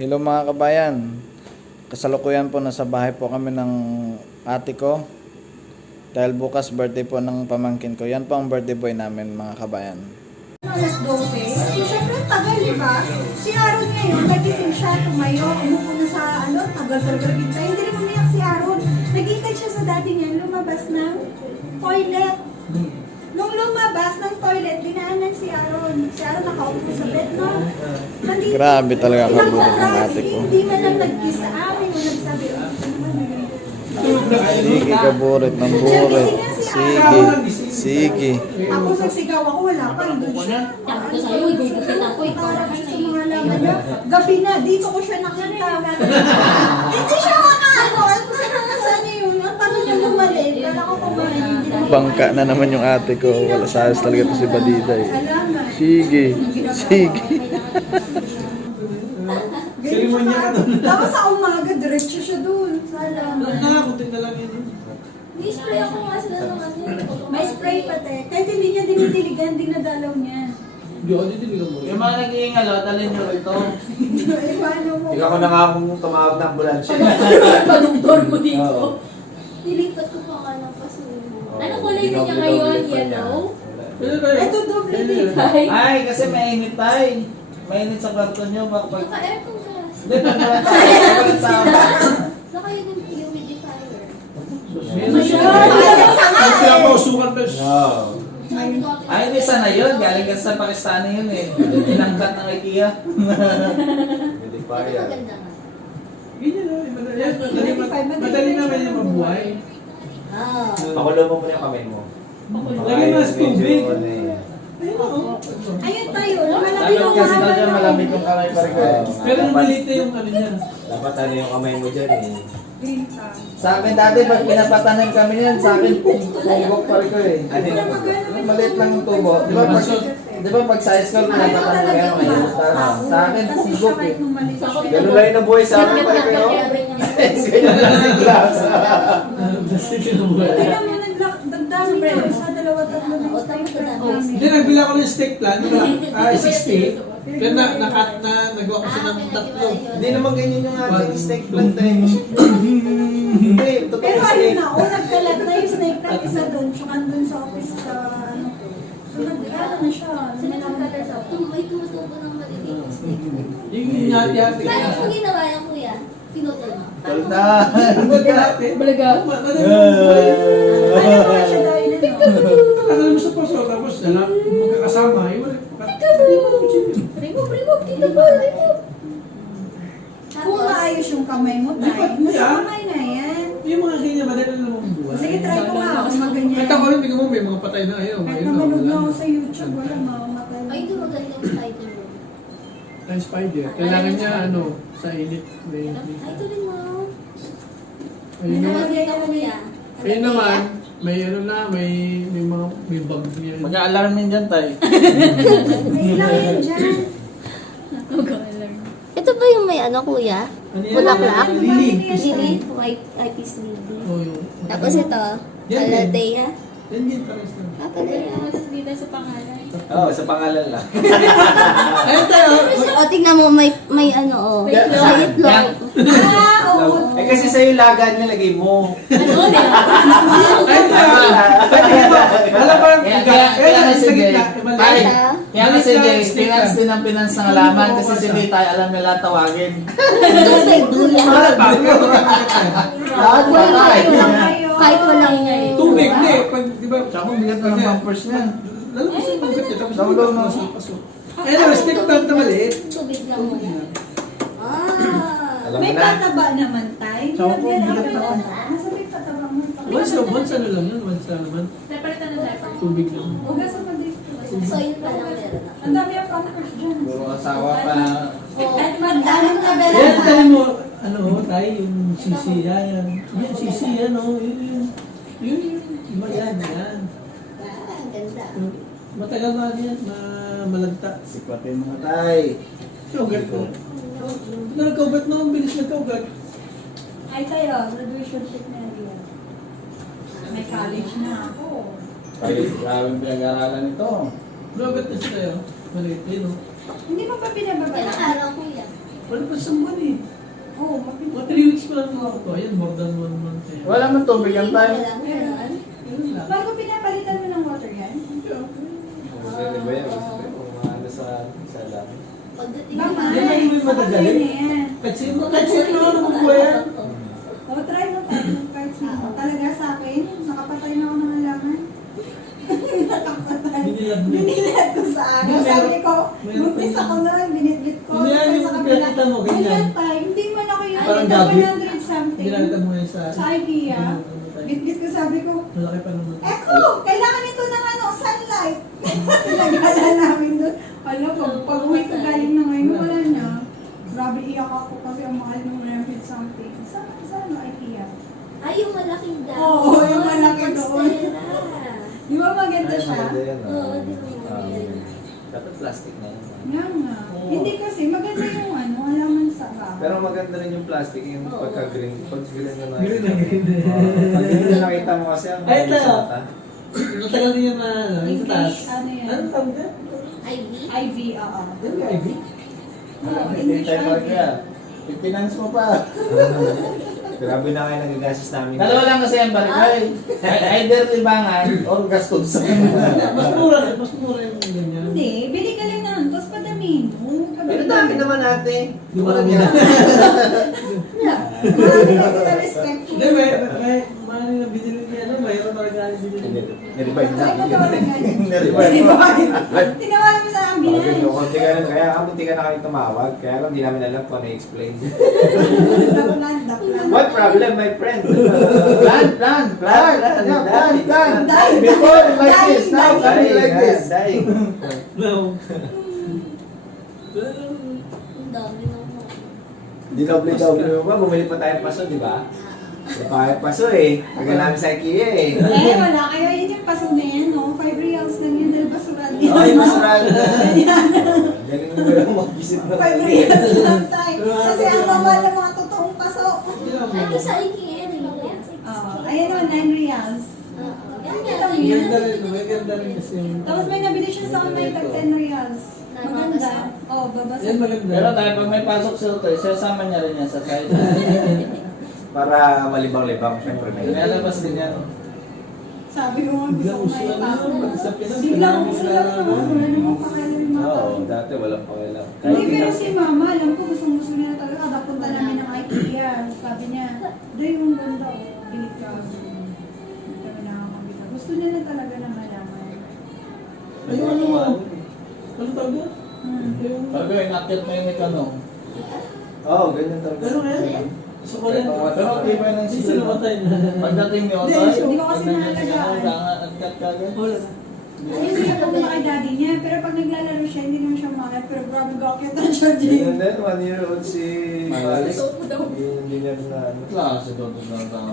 Hello mga kabayan. Kasalukuyan po nasa bahay po kami ng ate ko. Dahil bukas birthday po ng pamangkin ko. Yan po ang birthday boy namin mga kabayan. Alas 12. So, syempre, tagal, di ba? Si Aaron ngayon, nagising siya, tumayo, umupo na sa, tagal-tagal kita. Hindi rin umiyak si Aaron. Nagintay siya sa daddy niya, lumabas ng toilet. Nung lumabas ng toilet, dinaanan si Aaron. Si Aaron nakaupo sa bed, no? Nandito. Grabe talaga Ilang kabulit ng oras, ate ko. Hindi man lang nag-kiss sa amin, o nagsabi, Sige kaburit ng burit. Sige. Sige. ako sa sigaw ako, wala pa, doon siya. Sabi ko sa'yo, igugupit ako eh. Para siya sa mga laman na, gabi na, dito ko siya nakita. Hindi siya makaano, at kung saan yun, at paano niya bumalik, kala ko kumain, hindi naman. Bangka na naman yung ate ko. Wala sa ayos talaga ito si Badida eh. Salamat. Sige. Sige. Serimonya ka doon. Tapos sa umaga, diretso siya doon. Salamat. Nakakunti na lang yun. May spray ako nga sila ng ano. May spray pati. Kahit hindi niya dinitiligan, dinadalaw niya. Hindi ako dito mo. Yung mga nag-iingalo, dalhin nyo rito. Eh, paano mo? Ikaw ko na nga kung tumawag ng ambulansya. Panugdor mo Oo. dito. Nilipat ko pa nga ng pasulong. Ano kulay na niya Dinoble-doble ngayon? pa niya. Yellow? Ito doble din. Ay, Ay, kasi mainit tayo. Mainit sa kwarto nyo. Pag... naka-aircon ka. Hindi, pag sa Naka yung humidifier. Ang pinapausukan pa. Oo. Sabi ko, Ay, hindi sana yun. Galing ka sa Pakistan yun eh. Inangkat ng IKEA. Hindi pa ito yan. maganda nga. Ganyan na. Madali naman yung mabuhay. Ah. Pakulo mo muna yung kamay mo. Lagyan mo sa tubig. Medyo ano eh. Ayun ako. Ayun tayo, lumalaki Dapat ng kasi mahaba talaga na. malamig yung kamay pa rin ko eh. Pero nung maliit na yung ano niya. Dapat ano yung kamay mo dyan eh. Green pa. Sa akin dati, pag pinapatanim kami yan, sa akin, pumubok pa rin ko eh. Ano yung Maliit lang yung tubo. Di ba pag sa school, pinapatanim kayo ngayon? Sa akin, Kasi siya pumubok eh. kahit nung mali siya. Ganun lang yung nabuhay sa akin pa rin kayo. Ganyan lang yung glass. Plastic yung nabuhay. Hindi naman nagdami niya. Sa dalawa tatlo na yung steak plant namin. Hindi, nagbila ko ng steak plan. 60. Pero nagawa ko siya ng tatlo. Hindi naman ganyan yung ating steak plant eh. Hindi, totoo Pero kasi. ayun na, nagkalat na yung snake plant isa doon, tsaka doon sa office sa ano ko. So nagkalat na siya. Sino yung color sa may tumutubo ng maliliit na snake. Yung yati-yati. Saan mo ginawa yan, kuya? Pinutol mo? Tolda! Yati. Balaga. Ano ba siya dahil ano? Tagal mo sa paso, tapos magkakasama. Remove, dito po, remove. Kung maayos yung kamay mo, tayo. Nasa kamay na yan. Yung mga ganyan, madali na naman buhay. Sige, try ko nga ako maganyan. Kahit ako rin, tingnan mo, may mga patay na ayaw. Kahit namanood na ako sa YouTube, wala mamamatay. Ay, ito magandang title mo. Ang spider. Kailangan niya, sa init. May, Ay, ito rin mo. ayun naman. Nakakita ko niya. Ayun naman, may may bug niya. Mag-a-alarmin dyan tayo. May ilang yan dyan. Ito ba yung may ano, kuya? Ano yan? Bulaklak? Lily. Lily? White Iris Lily. Oh, yung... Tapos ito, Yan din. Aladeya. Yan din, pares na. Ah, pala yan. Oo, sa pangalan lang. Ayun tayo! O, tingnan mo, may ano, oh. May itlog. Oo. Eh kasi sa'yo lagan nilagay mo. Ayun tayo! Alam ko, Kaya sa sige. gitna. Ay, Basta. kaya kasi sige, finance din ang finance ng halaman kasi si Tay alam nila tawagin. Tubig, duyan. Mahal ba? Lahat ba tayo? Kahit walang Tubig, hindi. Pag, di ba? Tsaka kung bigat na ng pampers niyan. Lalabas yung pagkat niya, tapos Daw, daw, no. pasok. Ayun, stick plant na maliit. tubig lang muna. Ah. Alam mo May na. pataba naman, tay. Saka po, Nilagyan bigat ako na. Nasa may pataba mo. Once ano lang yun, once naman. Tubig lang. Huwag sa mag-dito. Soil pa lang meron na. Ang dami ang pampers dyan. Puro asawa pa. Oh, At magdami na Yan, tayo mo, tayo, yung sisi yan. Yan, sisi yan, Yun, iba yan. Ah, ang ganda. Matagal na yan, malagta. Sikwatin mo Tay. Kaugat ko. Nagkaugat na, ang bilis nagkaugat. Ay tayo, graduation trip na yan. May college na ako. Ay, grabe pinag-aaralan ito. Nagkaugat na siya tayo. Maliit, yun, Hindi mo pa Ilang pinababa. araw, kuya? Wala pa isang buwan eh. Oo, mabilis. Mga 3 weeks pa lang ako. Ayan, more than 1 month eh. Wala man tubig yan tayo. Meron. Ganun lang. Bago pinapalitan mo ng water yan? Pwede ba yan? Kung ano sa lang. Pagdating Baka, Yan ang may madadali. sakay na yan. Kahit sino naman nakukuha yan. O, try mo tayo ng cards mo. Talaga sa akin, nakapatay na ako ng halaman. Nakapatay. Binilad mo. Binilad ko sa araw. Hindi, Sabi ko, meron buntis pa ako noon, binitbit ko. Hindi yan Tapos yung sa kabila, pinakita mo, ganyan. Ganyan tayo. Hindi man ako yung Parang ito, gabi. 100 something. Ginagatan mo yan sa... Sa IKEA. Bitbit ko, sabi ko, Malaki pa naman. Eko, kailangan ito ng sunlight. Nagala namin doon. Alam ko, pag uwi ko galing na ngayon, wala na. Grabe iyak ako kasi ang mahal ng 100 something. Sa IKEA. Ay, yung malaking dami. Oo, yung malaki doon. Monstera. Di ba maganda siya? Oo, di ba maganda? Dapat plastic na yun. Nga nga. Hindi kasi maganda yung halaman sa bahay. Pero maganda rin yung plastic, yung Oo. pagka-green. Pag green na Green na green na. Pag green na nakita mo kasi ang Ay, ito. mata. Matagal din yan na ano, yung sa taas. English, ano yan? Anong tawag dyan? IV? IV, oo. Yan yung IV? Oo, Hindi English tayo IV. magkaya. Ipinance mo pa. Grabe na kayo nagagastos namin. Dalawa lang kasi ang barikay. Either libangan or gastos. Mas mura yung ganyan. Hindi, bili ka lang nun, tapos padamin mo. Pero dami naman natin. Di ba lang yan? Marami na kita respect. Hindi, may mahal na binili niya, ano, mayroon pa rin binili. Nirivive na. Ay, matawagan ka. Nirivive na. Tinawagan mo sa Sabi ambulance. ko, konti ka lang, kaya munti ka na kayo tumawag. Kaya lang, hindi namin alam kung ano i-explain. Daklan. What problem, my friend? Plan. Before like this, now coming like this. Dying. No. Ang dami ng mga. Dinoble-doble mo ba? Bumili pa tayong paso, di ba? May pa paso eh. Tagal namin sa IKEA eh. Wala kayo. Yun yung paso na yan, no? 5 reals lang yun dahil basuran yan. Ay, masarado na. Galing mo ba lang mag-isip na? 5 reals lang tayo. Kasi ang mawala ng mga totoong paso. Ay, ito sa IKEA rin yan. Ayan o, 9 reals. Ganyan. Ganda rin, may ganda rin kasi yung... Tapos may nabili siya sa online tag 10 reals. Maganda. Oo, babasa. Yan maganda. Pero tayo, pag may pasok sa hotel, sasama niya rin yan sa side. Para malibang-libang, syempre may. Nilalabas din yan. Sabi ko nga, Biglang gusto ko uso na may pag sa Pinas, Biglang marami uso sila lang na- naman. Wala namang pakailan yung mga Oo, tao. dati walang pakialam. Hindi, pero si mama, alam ko, gusto niya talaga. Kada punta namin ng IKEA, sabi niya, doon yung ganda, bilit ka. Hindi kami nakakabita. Gusto niya na talaga na malaman. Ay, ano tawag yun? Yung... Pag inakit mo yung ikano. Oo, ganyan talaga. Pero ngayon, sa Korean, Pero tibay ng hindi sila. sila matay na. Pagdating ni Hindi, Otoy, hindi ko kasi naalagaan. Agkat kagad. Wala na. Ayun siya po mga kay daddy niya, pero pag naglalaro siya, hindi naman siya makakit. Pero grabe gakitan siya, Jay. And then, 1 year old si Malik. Gusto ko daw. Hindi niya na ano. Klase doon ng tao.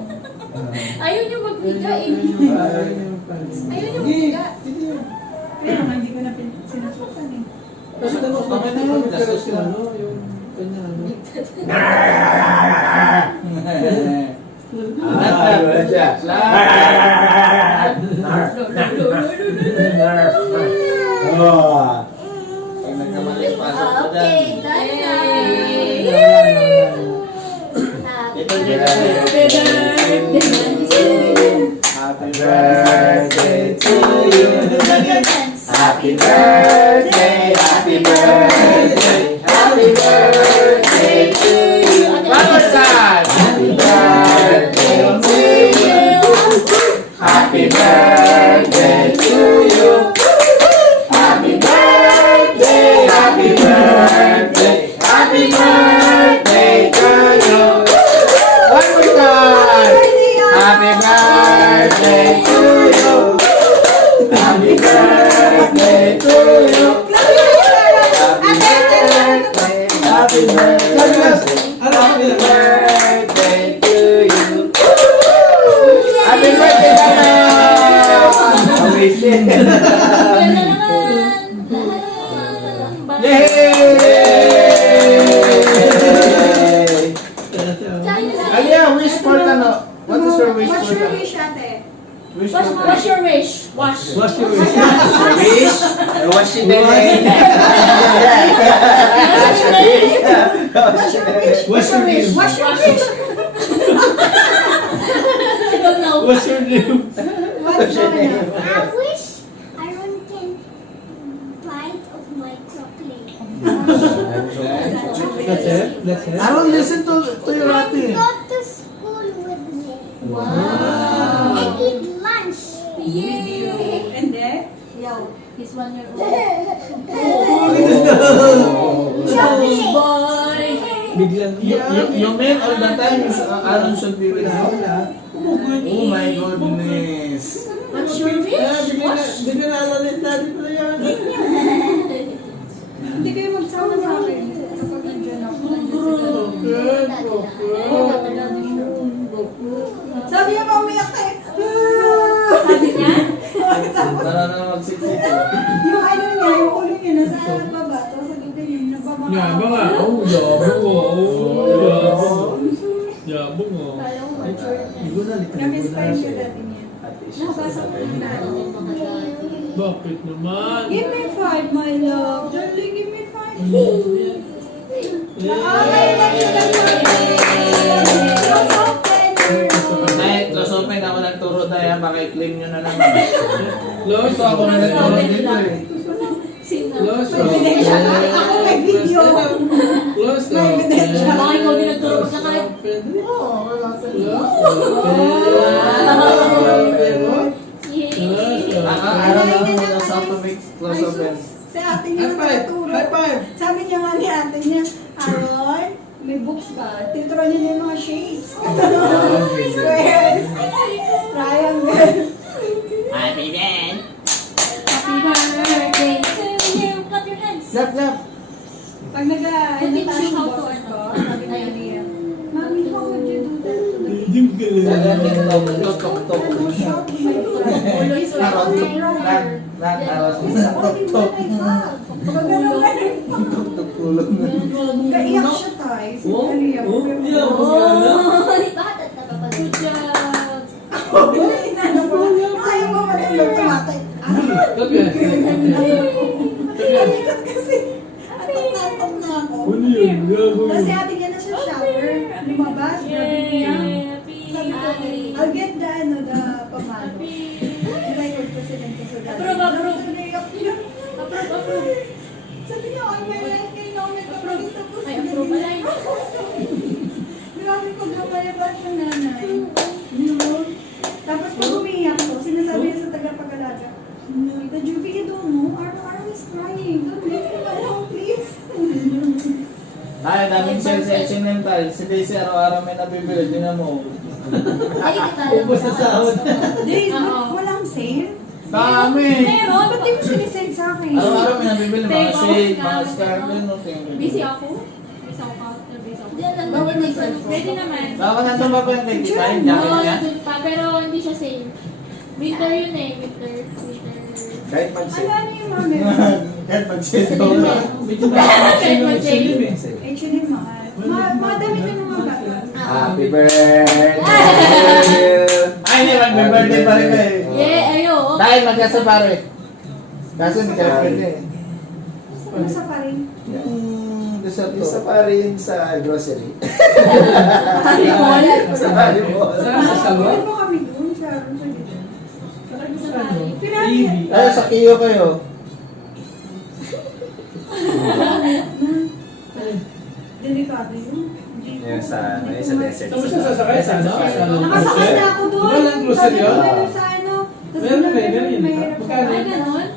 Ayaw niyo magbiga eh. Ayaw niyo Hindi, magbiga. hindi yun. Kaya nga, hindi ko na sinasukan eh. Kasi tanong ko, Okay na yun, pero gastos sila, na. ano, yung kanya, ano. Wala siya. Oh. Pag nagkamali yung pasok ko dyan. Okay, done na. Ito Happy dyan. Happy birthday to you. Happy Happy birthday, happy birthday, happy birthday to you. One more time. Happy birthday to you. Happy birthday to you. Happy birthday, happy birthday, happy birthday to you. One more time. Happy birthday to you. Happy birthday to you. Happy birthday, happy birthday, happy birthday to you. Happy birthday, Mama! Amazing! Yan na naman. Lahat. Yay! China. Alia, wish for ano? What is your wish What's for your the... wish, ate? Wash your wish. Wash. Wash your wish. Wish. Wash it din eh. What's your wish? What's your name? What's your wish? I don't know. What's your name? What's your name? I wish Aaron can bite of my chocolate. That's it? That's it? Aaron, listen to your And ate. go to school with me. Wow. And eat lunch. Yay. And then? Yo, he's 1 year old. Chocolate. Boy. Biglang You mean all the time Aaron should be with you? Oh my goodness. What's your wish? Wash. Bigyan na alalit natin na yan. Hindi kayo magsama sa akin. Kapag nandiyan ako. Sabi niya, maumiyak ka eh. Sabi niya? Tapos, Tara na magsiksik. yung ano niya, yung ulo niya, nasa baba. Tapos sa ganda niya, nababa. Yabang ah. Oh, yabang oh. Yabang. Yabang oh. Na-inspire siya dati niya. Nakapasok ko na natin. Bakit naman? Give me 5, my love. Darling, give me 5. Dahil, open ako nagturo tayo, baka i-claim nyo na naman. Los, Ako na nagturo dito eh. Sino? Los, Ako may video. Los, May ebidensya. Baka ikaw din nagturo sa kahit. Yay. Araw lang ako na sa automate close open. Sa ate niya High five! natuturo. High five! Sabi niya nga ni ate niya, Aaron, may books ba? Tituro niya na yung mga shapes. Squares. Triangle. Happy birthday to you. Clap your hands. Lap, lap! Pag nag-tash Pag teach you yung how to boses ko, ano. sabi niya niya, Mami, how would you do that to the Yung galing. Tok, tok, tok. Ano, shop, my God. Araw, lahat araw sa isang tok, tok. Pag gano'n, Tok, tulog na. kaiyak siya tayo. Si Oh, Maria. oh, yeah, magkano? Bakit napapagod? Good job. Inano ko, ayaw mo matulog tumatay. Clap your hands. Nalikat kasi. Atok na ako. Ano yun? Yabang Kasi yun. ate niya na sa shower, lumabas, grabe niya. Happy. Sabi ko, I'll get the the pamalo. Record ko sila ko sa dati. Approve, approve. Naiyak niya. Approve. Sabi niya, ay may life kayo na may kapagita ko Ay, approve alay. Grabe ko daw kaya ba siya nanay. Yun. Tapos pag umiyak ko, sinasabi niya sa tagapag-alaga, the Juvie, you don't know, Aaron is crying. Don't leave him alone, please. Ay, daming sales sa H&M tayo. Si Daisy araw-araw may nabibili. Tingnan mo. Ay, kita lang. Ubus na sahod. Days, Oo. walang sale? Dami! Meron. Ba't di mo sinisend sa akin? Araw-araw may nabibili. Mga Pero, shade, mga kami scarf. ko. Yun, no? Tingnan mo. Busy ako. Busy ako. Busy ako. Diyan lang Bawal naman na Ready naman. Baka nandun ba pa yung 25? Jacket Oo, niya? nandun pa. Pero hindi siya sale. Winter yun eh. Winter. Kahit Ano mag-sale. ano yung mami? Kahit mag-sale. Kahit mag-sale. H&M mahal. Mga damit ng mga bata. Happy birthday to you. Ay, hindi. Mag-birthday pa rin ka eh. Yeah, ayo. Dahil magkasa pare. Kasi hindi ka pwede eh. Ano sa pa rin? Yung dessert Isa to. pa rin sa grocery. Mall. Sa Bali Mall. Sa salwa? Ano kami doon? Sa dito. Ay, sa Kiyo kayo. Delikado yun. Yan sa, ano yun, sa desert. Saan mo siya sasakay? Sa ano? Sa ano? Nakasakay na ako doon. Di ba lang closer yun? Meron sa ano. Tapos Meron, meron, meron. meron. Magkano? Ay, ganon?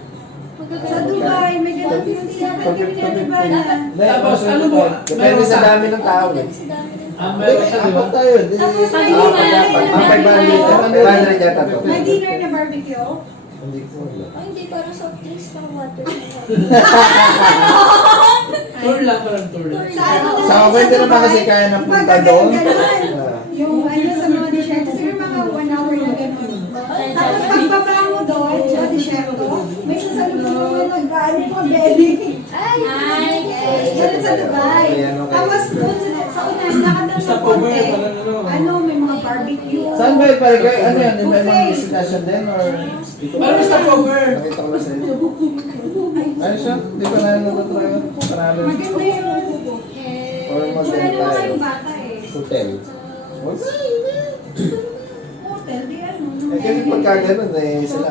Sa Dubai, may ganun yung sinabi kami na Dubai na. Tapos, ano mo? Depende sa dami ng tao eh. Ang meron sa Apat diba? tayo. di- Tapos Sabi may ko Ah, nga, pag 500 yata to. may dinner na barbecue. Hindi ko alam. Ay, hindi, parang soft drinks ng water. Tour lang, parang tour lang. Sa ano na Sa pwede naman kasi kaya ng punta doon. Yung ano sa mga desierto, siguro mga 1 hour na gano'n. Tapos pagbaba mo doon sa desierto, may sasalubong mo nag-ano po, belly. Ay! Ganun sa Dubai. Tapos doon sa unahan, nakadaan Basta ng po ba konti, yun? Parang ano? ano, may mga barbecue. Saan ba may palagay, ano yan? May mga destination din or... Parang may stopover. Nakita ko na sa inyo. Ano siya? Di pa na natatry yun? Panalo. Maganda yun. Or Wala maganda naman tayo. kayong bata eh. Hotel. Hotel, di ano. Eh, kasi pagka ganun eh, sila.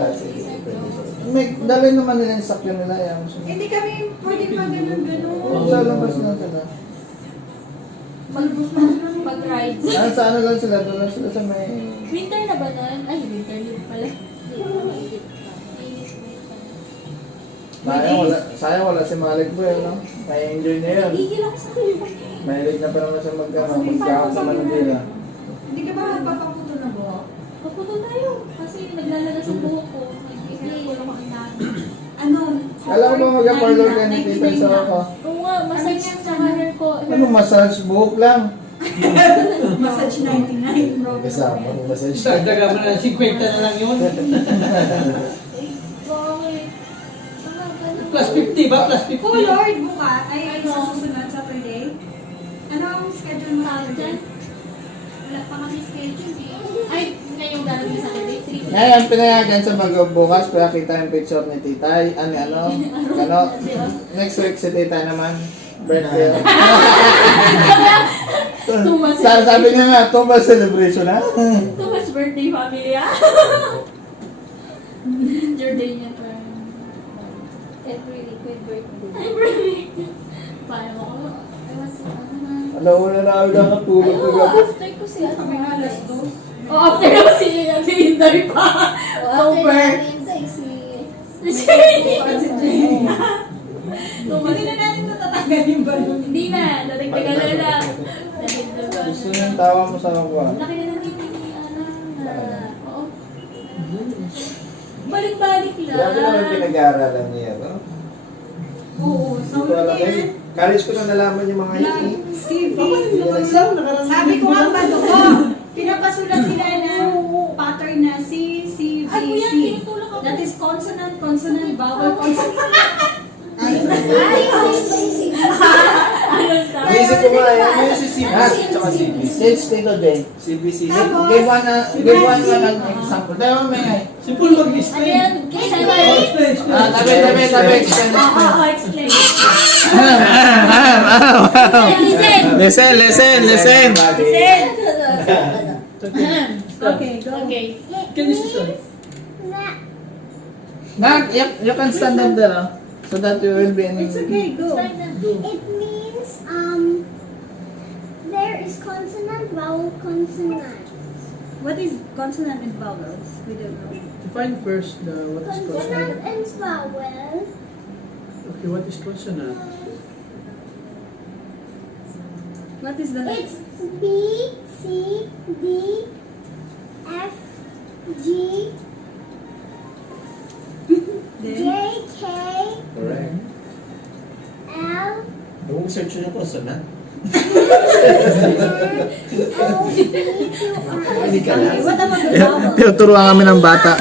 May, dali naman nila yung sakyan nila. Yan. Hindi kami pwede pa ganun-ganun. Lalabas na sila. Malubos na lang. Pag-rides. Ah, sa ano lang sila? Doon lang sila sa may... Winter na ba nun? Ay, winter yun pala. Sayang wala si Malik Boy, ano? May enjoy niya yun. Igil ako sa kulo. Mahilig na pa naman siya magkakot sa Manila. Hindi ka ba magpapaputo na buhok? Paputo tayo. Kasi naglalalas yung buhok ko. Nag-igil ko lang ang dami. Ano? Alam ko ba mag-parlor ka ni Tita sa ako? Oo nga, massage sa hair ko. Ano, massage buhok lang? Massage 99. Kasama mo massage. Dagdagan mo na 50 na lang yun. Bakit? Plus 50 ba? Plus 50? Oh Lord, buka. Ay, sa susunod Saturday. Ano ang schedule mo Saturday? Wala pa kami schedule eh. Ay, ngayong darating sa Saturday. 3 Ngayon, pinayagan sa magbukas para kita yung picture ni Titay. Ano? Next week si Titay naman. Birthday. Sabi niya nga, ito ba celebration ha? Too much birthday family ah. Your day niya pa. Every birthday. Paano ako? Ewan sa ano na. Alam mo na ako nakatulog ko Oo, gabi. after ko si ano. Kami nga alas 2. Oh, after ko si Inday pa. Over. Hindi na natin natatagal yung balon. Hindi na, dadagdagan na lang. Dadagdagan. Gusto niyo yung tawa mo sa ako. Laki na natin ni Ana. Oo. Balik-balik Grabe naman lang. pinag-aaralan niya, no? Oo, Hindi so ko alam yan. eh. College ko na nalaman yung mga yun eh. CV. Sabi Sabi ko nga ba ko, pinapasulat sila ng pattern na C, C, B, Ay, kuya, C. tinutulak ako. That is consonant, consonant, vowel, consonant. Anong tawag? Naisip ko nga eh, yung si CBC tsaka CBC. Since Tito Day. CBC. Tapos, Give one an example. Tayo mo may Si Paul Ano mag-explain. yan? Tabi. Oo, explain. Listen. Listen. Okay, go. Okay. Can you say? Nak, you can stand up there, so that you will be in... It's okay, go. It means there is consonant, vowel, consonant. What is consonant and vowels? We don't know. Define first what is Consonant consonant. and vowel. Okay, what is consonant? What is the It's B, C, D, F, G, J, then? K, Correct. L, Yung search na consonant. O, B, Q, R, S. Okay, what about the vowel? Tinuturuan kami ng bata.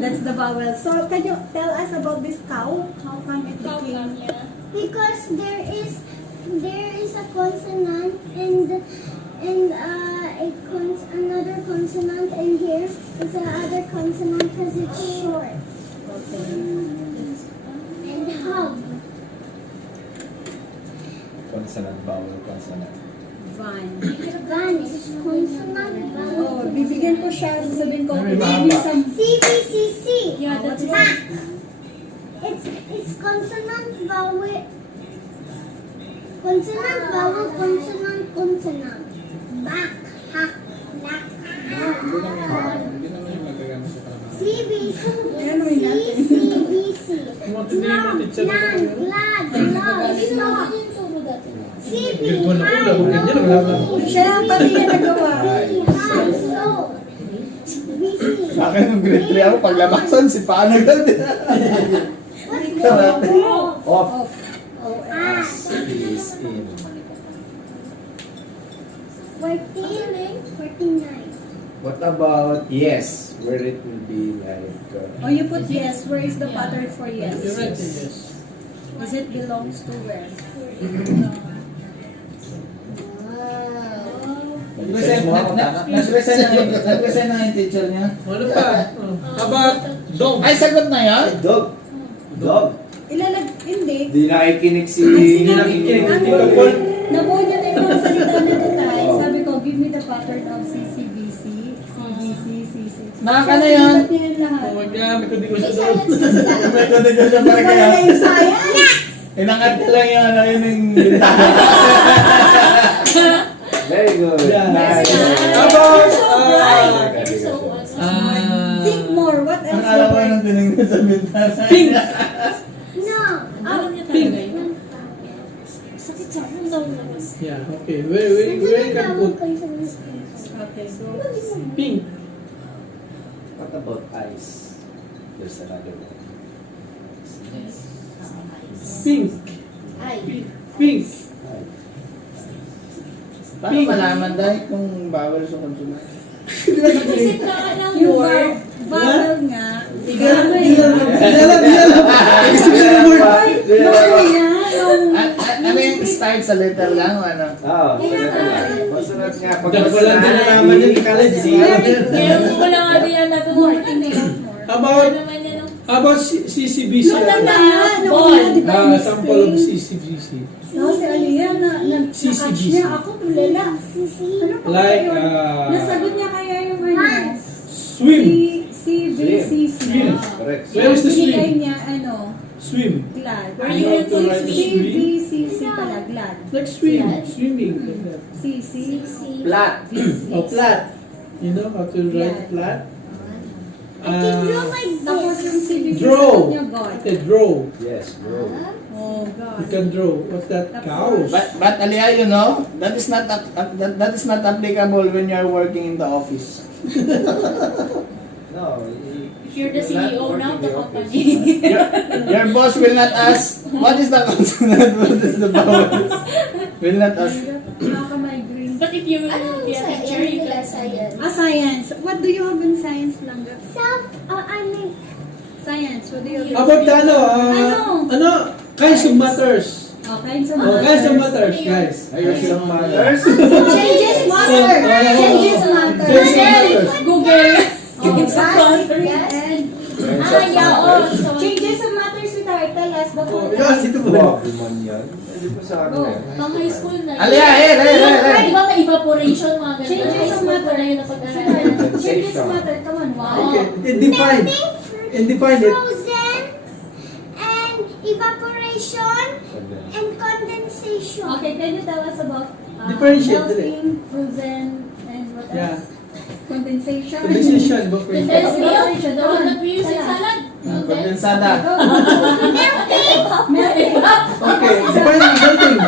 That's the vowel. So, can you tell us about this cow? How come it How became? come, yeah? Because there is a consonant and another consonant, and here is another consonant because it's short. And hug. Consonant, vowel, consonant. Van. Van is consonant, vowel. Oh, bibigyan ko siya. Sasabihin ko, Very give me mahaba. some... C, B, C, C. Yeah, that's What is right. It's consonant, vowel. Consonant, vowel, consonant, consonant. Back, hack, lack, C, B, C, Yan, may natin. C, B, C. Want to name Love, it, teacher? land, glad, love, stop. C, B, Good one, high, good one. Yan, wala low, Siya ang pati niya nagawa. high, slow. B, C. Sa akin ng grade 3 ako, paglabaksan, si paano yun? Off. Ash. Is in. 14, 49. What about yes? Where it will be like... Oh, you put yes. Where is the pattern for yes? You're right, yes. Is it belongs to where? Nag-resign na yung teacher niya. Ano pa? About dog. Ay, sagot na yan? Dog. Dog. Hindi. Di nakikinig si... Hindi nakikinig si Tito Paul. Nabuo niya na yung mga salita na ito tayo. Sabi ko, give me the pattern of CCBC, CBC, CC. Naka na yan. Sinulat niya yung lahat. Oh, niya, may kundi ko siya doon. May kondisyon siya para Wala kaya. na yung science. Inangat niya lang yung ano yun yung... Very good. Yeah. Nice. How about, You're so Think more. What Ang else? alam ko yung tinignan sa bintana. pink. No. Alam niya Pink. talaga yun. Sakit sa ulo naman. Yeah, okay. Where you can put Okay, so... pink? What about eyes? There's another one. Pink. Ay. Pink. Paano malaman dahil kung bawal sa consumer? Mag-isip ka nga ng Yung word. vowel nga. Di alam. Isip na ng word. Ano yan? Yung... Ano yung start sa letter lang o ano? Oo. Masunod nga. Pag Dapat wala din nalaman yun ni college. Ngayon ko wala nga din yan natutunan eh. How about, Ano naman yan ang... how about CCBC? Yung tanda, Ball. di ba? Sample of CCBC. No, si Aliyah na-catch CCBC. niya. Ako tulala. Ano pa Like, kaya yun? Nasagot niya kaya yung ano? Swim. CBCC. Swim. Correct. Where is the Binigay swim? niya, ano, Swim. glad. Are you How to write the swim? CBCC pala, glad. Like swim. Swimming. Like that. CC. Flat. Oh, flat. You know how to write flat? I can draw like Tapos this. yung CBC Draw. sagot niya, God. Okay, draw. Yes, bro. Oh, You God. can draw. What's that? Cows. But Aliyah, you know, that is not that is not applicable when you are working in the office. No. If you're the CEO now of the company. Your boss will not ask, what is the consonant, what is the vowel? Will not ask. Nakaka-migraine. But if you will be a teacher, you can science. Science. What do you have in science, Langga? I mean, Science. What do you have? How about the ano? Ano? Kinds of matters. Okay, so Oh, kinds of matters, guys. Ayos yung mothers. Changes matter. Changes matter. Changes matter. Google. It's a Yes. and changes of matters with our tell us the Oh, full. yes, ito po. Wow, man yan. Hindi po sa akin eh. Pang high school na yun. Aliyah, hey. Di ba may evaporation mga ganun? Changes High of school matter. ko na yun napag-aralan. Changes of matter. Come on, wow. Okay, define. And define it. Frozen and evaporation and condensation. Okay, can you tell us about Differentiate, melting, frozen, and what Yeah. else? Condensation. Decision, but The best meal, the one that we use in salad. Kondensada. Melting. Okay, define melting.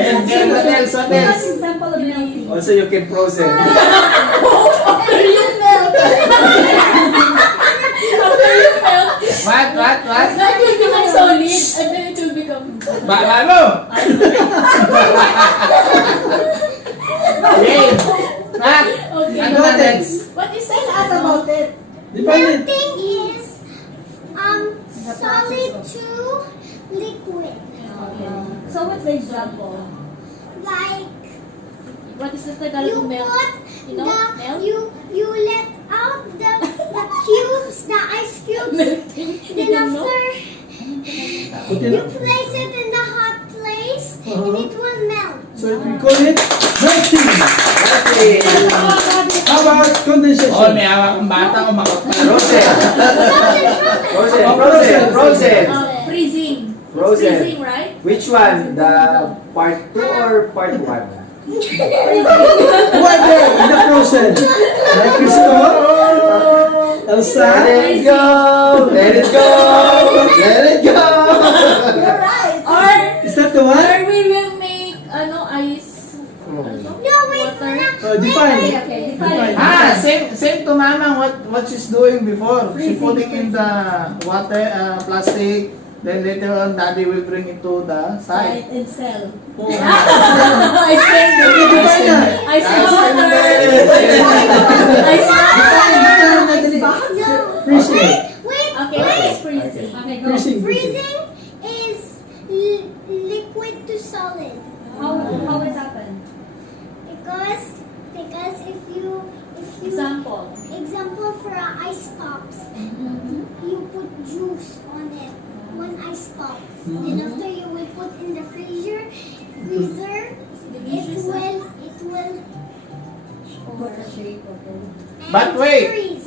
And what else, what Give us else? example of melting. Also, you can frozen. After you melt. After you melt, What? that will become solid and then it will become... Ano? Yay! What? Okay. Ano na next? What is Tell that? us about it. Define it. Melting is solid to liquid. So what's the example? Like What is the Tagalog you melt? put You know, melt? you let out the cubes, the ice cubes. Melting. You Then don't know? after Okay, you place it in the hot place and it will melt. so we call it melting. Okay. How about condensation? Oh, may hawak ang bata o makot pa. Frozen. Frozen. Freezing. Frozen. Freezing, right? Which one? The part 2 or part 1? What in the frozen? Like Cristo? Elsa? Let it go! Let it go! Let it go! You're right. Or, Is that the one? or we will make, ice, No, wait, water. Define. Okay, define. Same to Mamang what she's doing before. She putting in the water, plastic, then later on Daddy will bring it to the Side side. and cell. Ice cream. Define na. Ice water. Ice water. No. Freezing. Wait, Okay, what is freezing? Okay, go. Freezing. freezing is liquid to solid. How it happened? Because if you Example. example for ice pops, you put juice on it. One ice pop. Then after you will put in the freezer, it will But wait, freeze.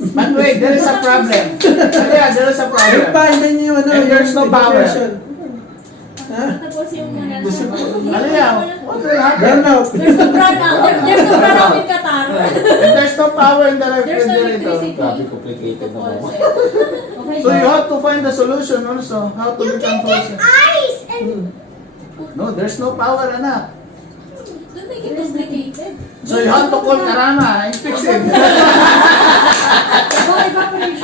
there is a problem. Yeah, there is a Yung problem. pa, and then yung ano, And there's no yung power. depression. Ha? Tapos yung Ano yan? What will happen? Burn out. There's no brand out. There's no brand out in Qatar. And there's no power in the There's no refrigerator. electricity. Grabe complicated na mo. Okay. So you have to find the solution also. How to You become can get frozen. ice and No, there's no power, anak. Don't make it complicated. So you have to call Karama and fix it.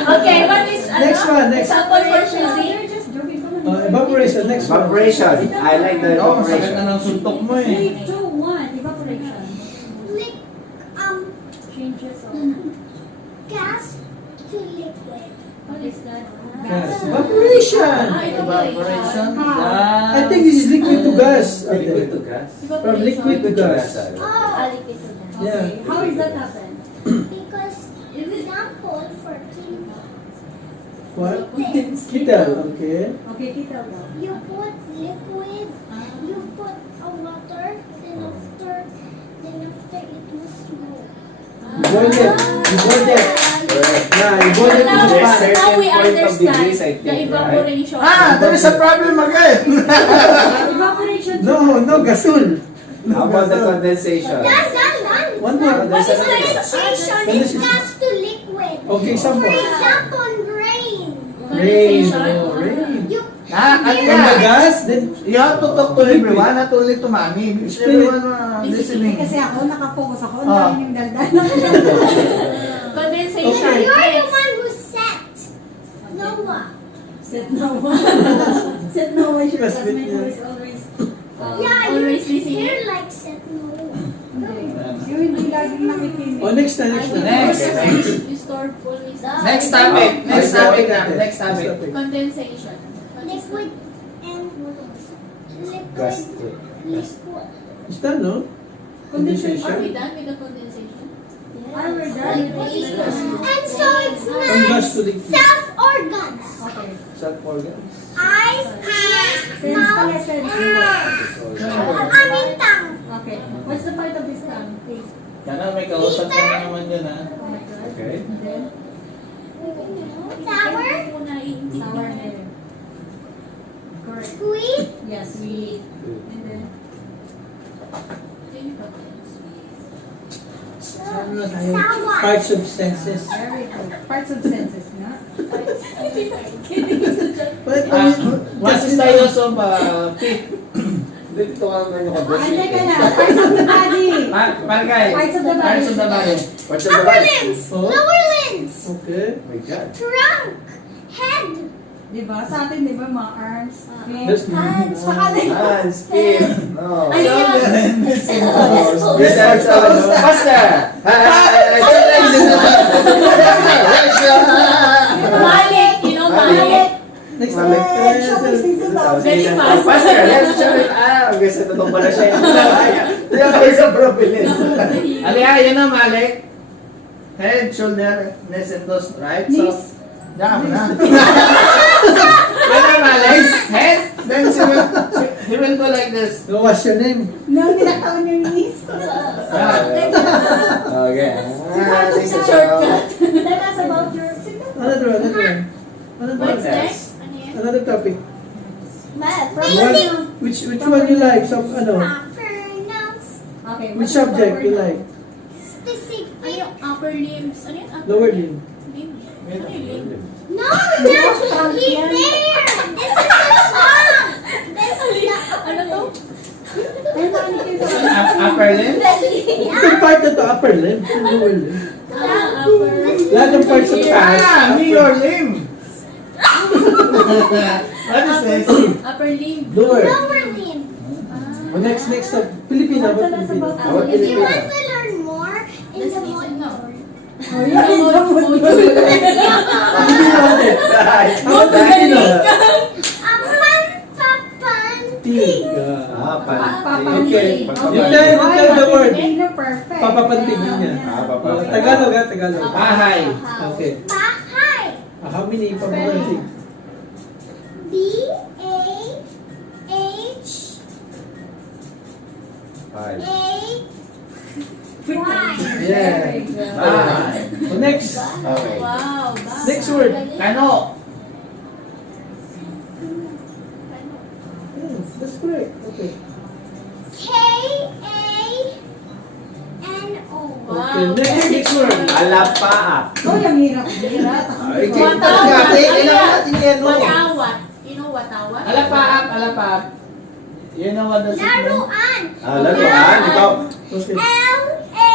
Okay, what is Next one, next. example for freezing? Evaporation, next one. Evaporation. I like the Oo, masakit evaporation. na ng suntok mo eh. 3, 2, 1. Evaporation. lick Changes of... gas to liquid. What is that? Gas. Evaporation. Evaporation. I think this is liquid to gas. Liquid to gas. From liquid to gas. Oh, Yeah. How is that happen? because example for cleaning. What? Kettle, okay. Okay, kita mo. You put liquid, you put a water, then after it will smoke. You boil it. You boil it. Yeah, you boil it in the There's pan. certain Now we point of understand degrees, I the think, evaporation. There is a problem again. Evaporation. No, gasol. How about the condensation? Done. One more. What is condensation? It's Condensation. gas to liquid. Okay, For example. example, rain. Rain. Condensation. Oh, rain. You Ano From the yan? gas, then You have to talk to everyone, not only to mommy. Because everyone listening. Kasi ako, nakafocus ako. Ang Ah. dami yung daldal. Condensation. you're the Yes. one who set Noah. Set no one. Set no one. Sure, Yes, that's my yeah. voice always. Yeah, always you listening. hear like set Noah. Yung hindi laging nakikinig. oh, next na, next na. Next. You store fully. Next topic. Next topic na. Next topic. Condensation. Liquid and Gas. liquid. Is that, no? Are we Condensation. done with the condensation? Are we done? And so it's From gas nice. to liquid. Self organs. Okay. Salt organs. Eyes, ears, Sense mouth, pala, and sense. nose. Aming tongue. Okay. What's the part of this tongue? Taste. Sana may kausap ka na naman dyan ha. Oh my God. Okay. And then, Sour, sour hair. Correct. sweet, Yes, sweet. And then, sour. Parts of senses. very good. Parts of senses, nga. But, What is the use of feet? Dito ka naman yung Ay, kabos. teka na. Parts of the body. Barangay. Parts of the body. Parts of the body. What's the Upper limbs, Oh. lower limbs, okay. Oh my God. trunk, head, Diba? Sa atin, diba, mga arms, That's hands, pakalim. Hands, feet. No. Ano yan? Yes, that's all. Faster! Malik, you know, Malik. Next Malik. one. Shopping season daw. Very fast. Faster! Let's show it. Gusto tutong pala siya. Kaya kayo sa probilis. Aliyah, yun na Malik. Head, shoulder, knees and toes, right? So, Knees. diyan ka na. Yun na Malik. Head, then he will go like this. So, what's your name? No, tinataon yung knees. Okay. It's a shortcut. Tell us about your... Another one, another one. Another What's one. next? Ano yan? Another topic. basic, Which one you like? Some, ano? upper nose, Okay. Which subject you like? specific. Ano yung upper limbs? Ano yung upper Lower limb. limb? Ano yung limb? No, not leave there. This is the song. This is the Ano to? Upper limb? Itong part na to, upper limb. Lower limb. Upper. Lahat ng parts of Ah, me your limb. What is this? Upper limb. Lower. lower limb. Oh, next, Filipina. What Filipina? If you want to learn more in Let's the listen now. Oh, yeah. Filipina ulit. Go to the link. Aman papanti. Tig. Okay. Papapantig. You tell the word. Filipino perfect. Papapantigin niya. Papapantig. Tagalog ha, Tagalog. Bahay. Okay. Bahay. How many papapantig? B-A-H-A-Y. Yeah. Bahay. Next. Okay. Wow. Next word. Kano. That's correct. Okay. K-A-N-O. Okay. Next word. Alapaap. Uy, ang hirap. Hirap. Ay, Watawat. kailangan natin yan, no? Watawat. You know watawat? Alapaap, alapaap. You know what does it mean? Laruan. Laruan. Ikaw. Okay. L-A.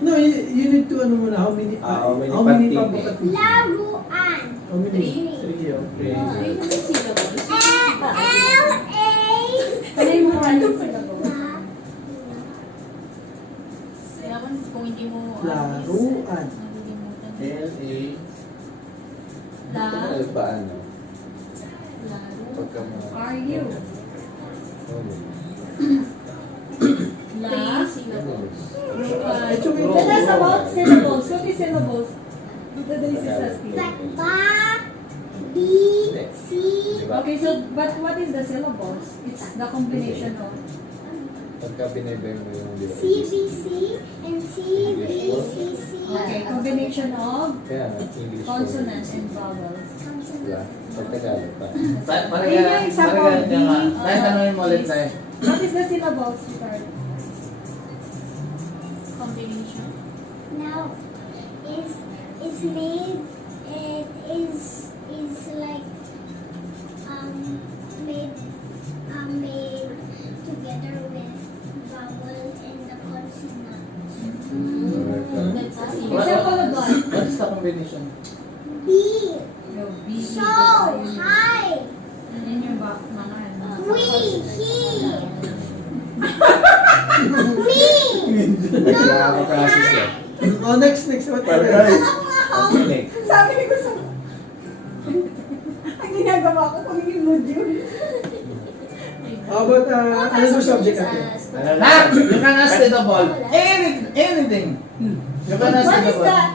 No, you need to ano muna, how many How many papapantig? Laruan. How many? Three. Three, okay. Three na yung syllables. L-A. Ano yung mga random syllables? Kailangan kung hindi mo... Laruan. Nalilimutan. L-A. Paano? Laro. Pagka mo. Are you? Three syllables. Tell us about syllables. What is syllables? Today is asking. Like ba, B, C. Okay, so but what is the syllables? It's the combination of Pagka binibay mo yung CBC and CBCC. okay, combination of Kaya, English. consonants and vowels. Diba? Pag Tagalog pa. Yun yung example, Parang niya nga. B, Dahil tanongin mo ulit tayo. What is the syllables, sweetheart? Combination. Now, is made. It is like made together with vowel and the consonant. That's a Example of one. What is the combination? B. Yo, B, So high. Yun yung mga ano. We, he. Me. No. Nakaka-process Hi. yan. Oh, next. What? Alright. Ako nga ako. Okay. Sabi ni ko sa... Ang ginagawa ko, pagiging module. How about, ano yung subject natin? Ma'am, you can ask the ball. Anything. You can ask What the is ball.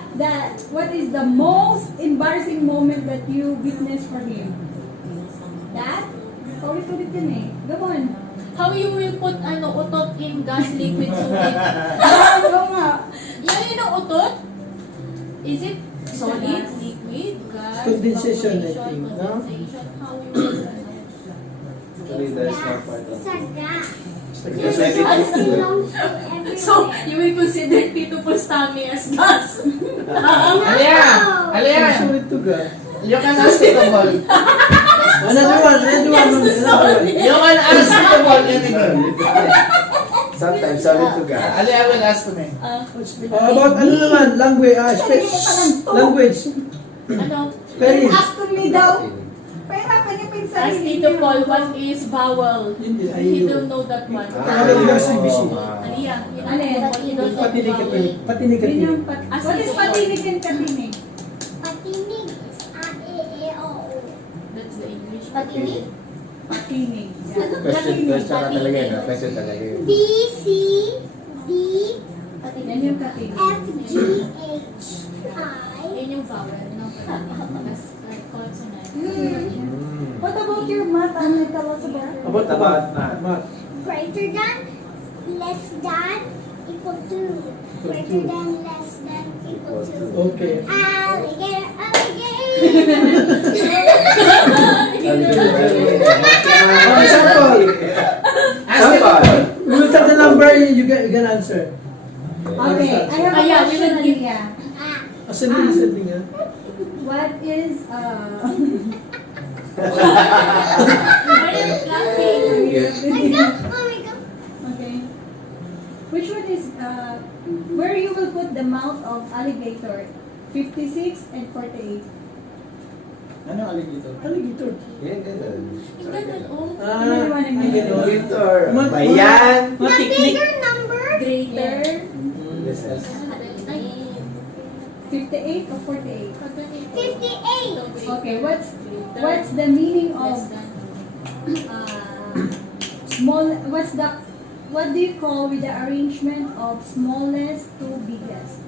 what is the most embarrassing moment that you witnessed for him? That? Paulit-ulit yun eh. Go on. How you will put utot in gas, liquid, solid? Go nga. Yan yun ang utot? Is it solid, liquid, gas, Condensation, I evaporation, think, no? condensation? How you will Actually, there's no part of It's a gas. Because It I think belongs to everyone. So, you will consider Tito Pustami as gas? Alia! Alia! Sulit to ga. You can ask the ball. Another one. You can ask the ball anything. sometimes solid to gas. Alia will ask me. How about, ano naman, language, language. Ano? Spelling. Ask to me daw. Pahirapan niya pa yung Ask sarili Tito niya. Paul, what is vowel? Hindi, He don't know that one. Tagalog yung CBC. Alia, yun ang Alin? what you don't know Patinig ka vowel. patinig ka Yun yung what is patinig and katinig? Patinig is A-E-A-O-O. That's the English. Patinig? Patinig. Question ka talaga yun. Question talaga yun. B, C, D, Yan yung katinig. F, G, H, I. Yun yung vowel ng patinig. As like consonant. What about your math? Ano yung tawag sa ba? About the math. Greater than, less than, equal to. Greater than, less than, equal to. Okay. Alligator, alligator. Example. Ask the ball. We will tell the number, you can answer. Okay, I have a Ayan, question, yun yung- Aliyah. Sending nga. What is, Why are you laughing? Oh my God. okay. Which one is, where you will put the mouth of alligator? 56 and 48. Ano alligator? Alligator. Yan, ganun. Yung ganun, oh. Alligator. Mga- Bayan. Mga The technique. bigger number, Greater, Yes, yes. Ay, 58 or 48? 58. Okay, what's the meaning of Less than. small What do you call with the arrangement of smallest to biggest?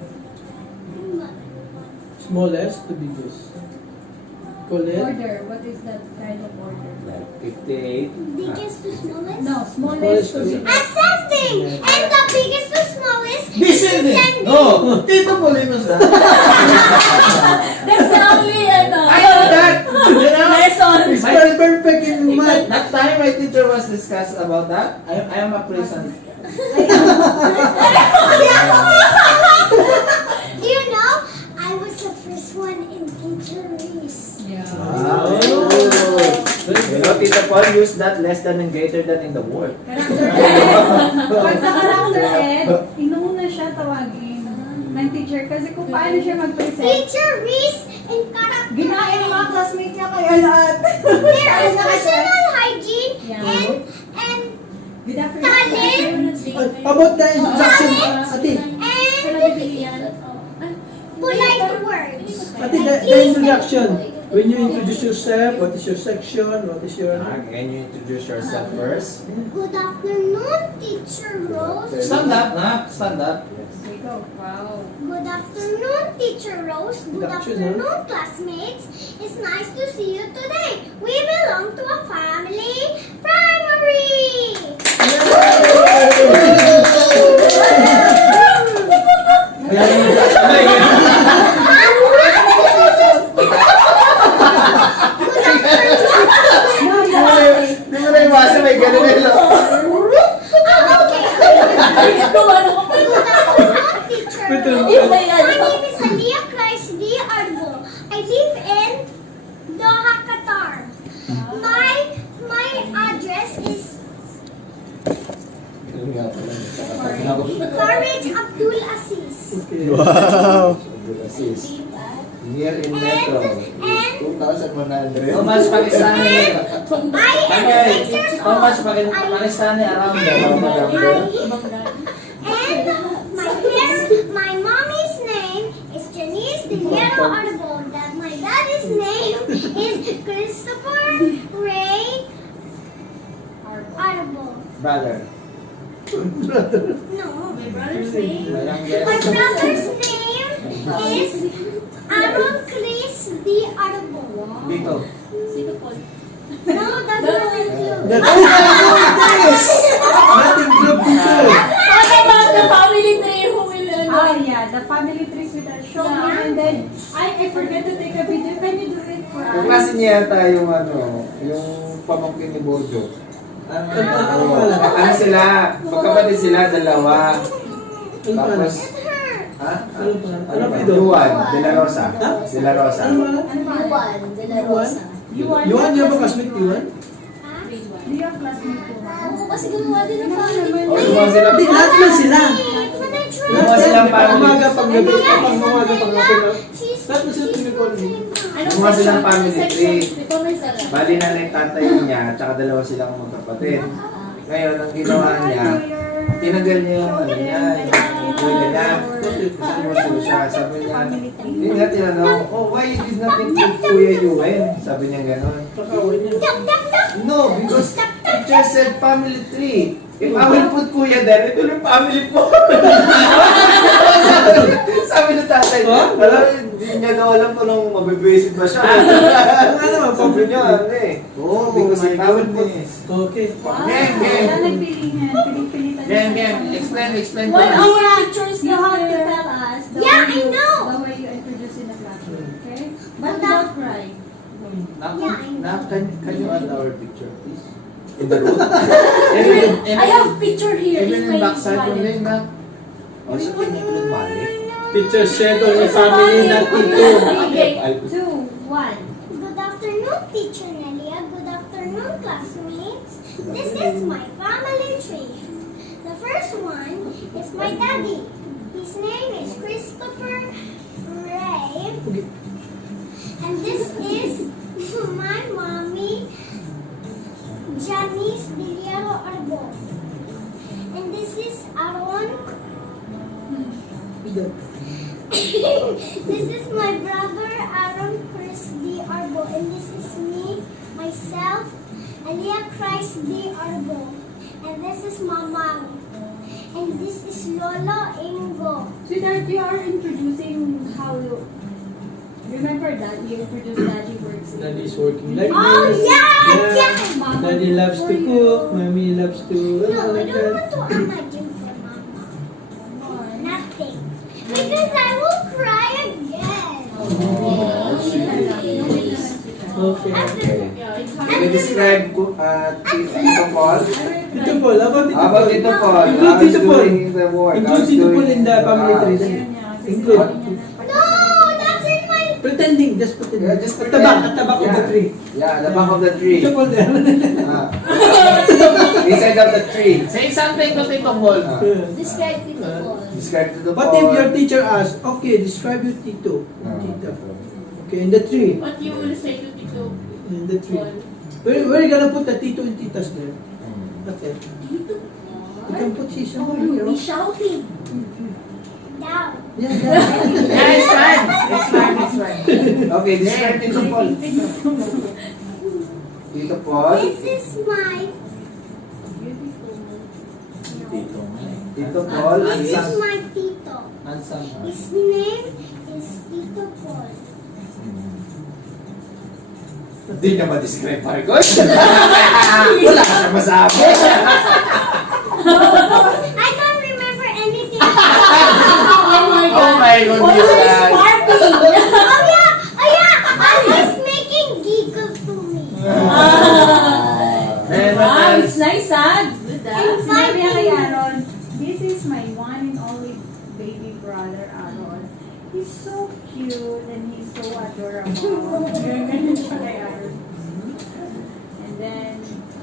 Smallest to biggest. Call it? Order. What is that kind of order? Like 58. Biggest to smallest? No, smallest to Smallest to biggest. Ascending! And the biggest to smallest is Descending. descending. Oh, Tito Polinos that. That's the only, ano, I know that. You know? lesson. It's very perfect in math. That time my teacher was discussed about that. I am a prison. Do you know, I was the first one in teacheries. Yeah. Wow. Very You know, Tita Paul used that less than and greater than in the word. Pag sa character ed, inuuna siya tawagin ng teacher kasi kung paano siya mag-present. Teacheries and character. Ginain ng mga classmates niya kaya lahat. There is personal hygiene Yeah. and Good afternoon. talent About the introduction, Ate. and polite words. Ate, the introduction. When you introduce yourself, what is your section, what is your... Can you introduce yourself first? Good afternoon, Teacher Rose. Stand up, nak. Stand up. There you go. Wow. Good afternoon, Teacher Rose. Good Good afternoon. afternoon, classmates. It's nice to see you today. We belong to a family primary. Di mo na iwasan, may ganun nila. Okay. Kung ano ko pa. Good afternoon, Teacher Rose. Yung may My ano. name is Alia Christ D. Arbo. I live in Doha, Qatar. My address is Courage Abdul Aziz. Okay. Wow. Here in Metro. And 2,100. How much Pakistani? I am 6 years How old. much Pakistani around the world? And my mommy's name is Janice Deliero Arbo. That my daddy's name is Christopher Ray Arbo. Brother. No. My brother's name. My My youngest. brother's name is Aaron Chris D. Arbo. Bito. Sino Paul? No, that doesn't include. Nothing group dito. What about the family tree who will, ano? Oh yeah, the family trees with that show. Yeah. And then, I forget to take a video. Can you do it for Yung us? klase niya yata yung yung pamangkin ni Borjo. Ano sila? Magkapatid sila, dalawa. Tapos, ha? Ano pa? Ano pa ito? Juan, De La Rosa. Ha? De La Rosa. Ano ba? Juan de la Rosa. Yuan, yung mga classmate ni Yuan? Do you have classmate ko? Oo, kasi gumawa din ng family. O, gumawa sila. Hindi, lahat lang sila. Gumawa silang family. Umaga, paggabi, umaga, paggabi. Lahat na sila tumikol. Gumawa silang family tree. Ito may sala. Bali na yung tatay niya, tsaka dalawa silang magkapatid. Ngayon, ang ginawa niya, tinanggal niya yung ano niya, yung kuya niya. Sumusunod siya. Sabi niya, hindi nga tinanong, oh, why you did not include Kuya Yuen? Sabi niya gano'n. Pakawin niya. No, because teacher said family tree. If I will put Kuya there, ito yung family po. Sabi ng tatay, alam, hindi niya daw alam kung nung mabibisit ba siya. Sabi niya, ano eh. Oh, because if I will put... Okay. Game, Wala game. nagpilingan. Pinipilitan Game, game. Explain What to us. our pictures You have to here? tell us the Yeah, way you, I know. the way you introduce in the classroom. Okay? But don't cry. Can you add our picture, please? In the room? I have picture here Even in in my backside wallet. only, na. Also, can you include Mali? Picture shared on the family na ito. Okay. 2, 1. Good afternoon, Teacher Nelia. Good afternoon, classmates. This is my family tree. The first one is my daddy. His name is Christopher Ray. And this is my mommy, Janice Deliero Arbo. And this is Aaron. This is my brother Aaron Chris D. Arbo, and this is me, myself, Alia Christ D. Arbo. And this is Mamang. And this is Lola Ingo. Sweetheart, you are introducing how you... Remember that you introduced Daddy works. Daddy's working like Oh, this. yeah. Mama, Daddy loves to cook. Mommy loves to. No, I don't want to imagine for Mama. Nothing. Because I will cry again. Okay. Can you describe Tito Paul? Tito Paul, how about Tito How Paul? about Tito Paul? Include How's Tito Paul. doing the work? Include How's Tito Paul doing in the family house? tree. Include. No, that's in my... Pretending, just pretending. Yeah, just At the back, at the back of the Yeah. tree. Yeah, the back of the tree. Tito Paul there. Ah. Inside of the tree. Say something to Tito Paul. Ah. Describe Tito Paul. Describe to the What if your teacher asks, okay, describe your Tito. Tita. Okay, in the tree. What you will say to Tito In the tree. Paul? Where you gonna put the Tito and Titas there? Hmm. Okay. Tito You can put Sisha Oh, over you'll be here. shouting. Down. Yeah, yeah. Yeah, it's fine. It's fine, it's fine. Okay, describe Tito Paul. Tito Paul. This is my... Tito Paul. This is my Tito. Handsome. His name is Tito Paul. Hindi niya ma-describe pare ko. Wala siya masabi. I don't remember anything. Oh my goodness, guys. Oh yeah, and he's making giggles to me. Wow, it's nice, ah. Good, ah. And Sabi niya kay fighting. Aaron, this is my one and only baby brother, Aaron. He's so cute and he's so adorable. Ganyan siya kay Aaron. And then,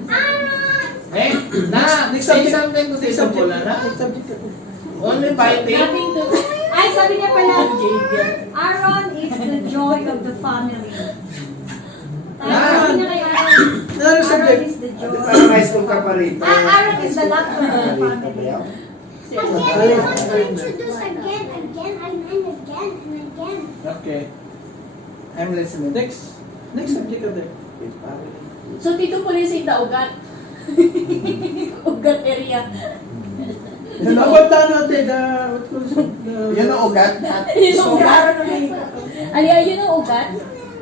Aaron! Hey, na, say something to Tito Paul, na. Next subject ako. Only fighting. Nothing to... ay, sabi niya pala, Aaron is the joy of the family. Sabi niya kay Aaron, Another Aaron subject. is the joy. Parang high school ka pa rito. Aaron is the laughter of the family. Again, we want to introduce again, and again. Okay. I'm listening. Next subject ka there. So, Tito Paul is in the ugat. Ugat area. How about the what calls it? Yun ang ugat. Yung ugat. Aliyah, yun ang ugat.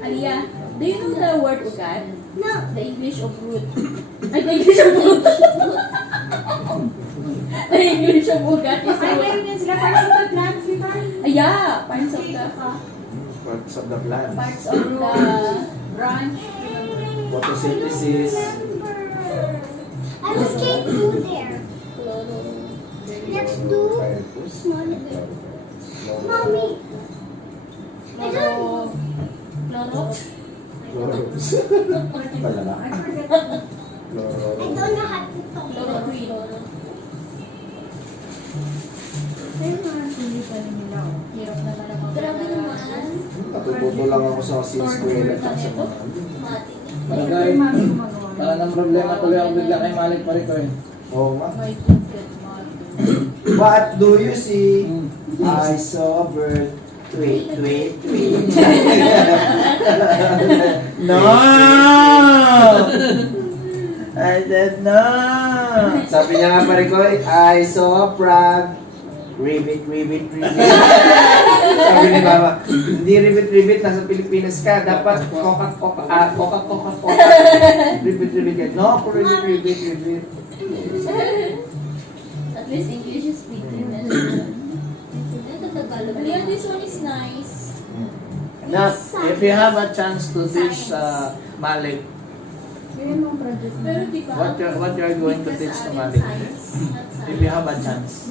Aliyah, do you know the word ugat? No, The English of root. Ay, the English of root. The English of ugat is the Ay, word. meron yan sila parts of the plant, sweetheart. Yeah, parts of the Parts of the plants. parts of the Branch. Photosynthesis. I was can't do there. Let's do small bit. Mommy, I don't. chloro. Chlorose. Palala. I forget. Chlorose. I don't know how to talk. Chloroquine. Ayun mga sulitan nila. Oh. Hirap naman ang mga Grabe naman. Natututo lang ako sa eskwela at sa mga. Barangay. Yung mami gumagawa. Wala nang problema tuloy ako bigla kay Malik pa rin ko eh. Oo nga. My good mother. What do you see? I saw a bird. Tweet, tweet, tweet. No! I said no! Sabi niya nga pare ko, I saw a frog. Ribbit, ribbit, ribbit. Sabi ni Mama, hindi ribbit, ribbit, nasa Pilipinas ka. Dapat coca, coca, coca, coca, coca. Ribbit, ribbit. No, ribbit, ribbit, ribbit. At least English is speaking. Aliyah, this one is nice. Now, if you have a chance to teach Malik, Yun yung project Pero niya. di ba? what you are going to teach to Malik? If you have a chance.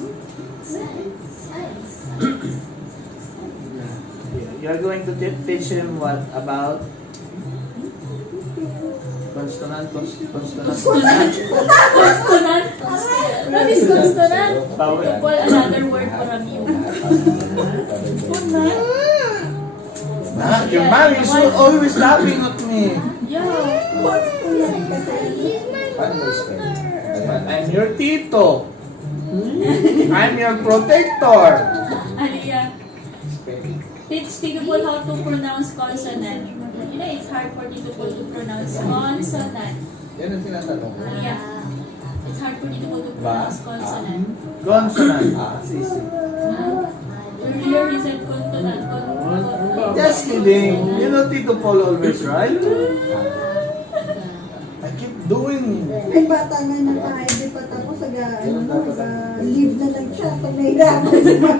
You are going to teach him what about consonant, consonant. Consonant. What is consonant? Power. Well, another word for a mew. Ah, your mom is always laughing at me. Yeah. Paano ba spell? I'm your tito. I'm your protector. Aliyah, teach Tito Paul how to pronounce consonant. You know, it's hard for Tito Paul to pronounce consonant. Yan ang tinatanong ko. Aliyah. It's hard for me to Ba? pronounce consonant. Consonant. Sisi. Earlier he said consonant. Just kidding. You know Tito Paul always right? I keep doing. Ay, bata nga naka-ID pa tapos leave na lang siya pag nahirapan siya.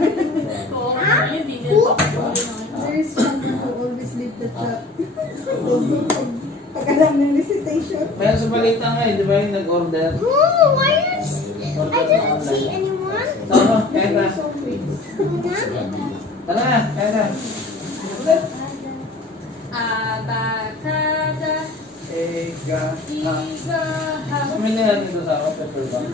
There is someone who always leave the chat. Pag alam ng recitation. Kaya sa balita nga di ba yung nag-order? Why is... I didn't see anyone. Tama, kaya na. Huh? Tara na, kaya na. Abacada, Ega. igaha. Kami na natin ito sa pepper bag.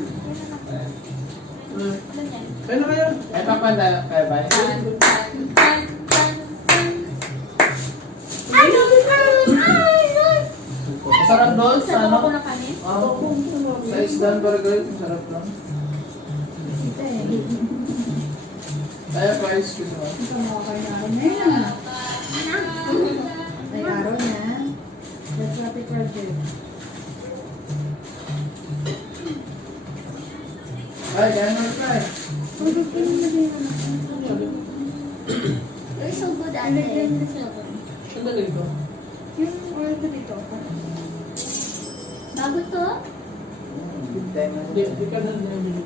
Kaya na kayo? Ay, papanda, kaya ba? Tan, tan, tan, tan, tan. Masarap doon sa Sarap ako ano? na kanin. Sa isdan burger, masarap lang. Kaya price ko naman. Ito mo kay Aaron na yan. Kay Aaron na. That's happy project. Ay, kaya na try. Uy, gusto mo na din ano. You're so good at Ilagyan it. mo siya. Ang galing ko. Yung oil ko dito. Bago to? Hindi ka na nabili.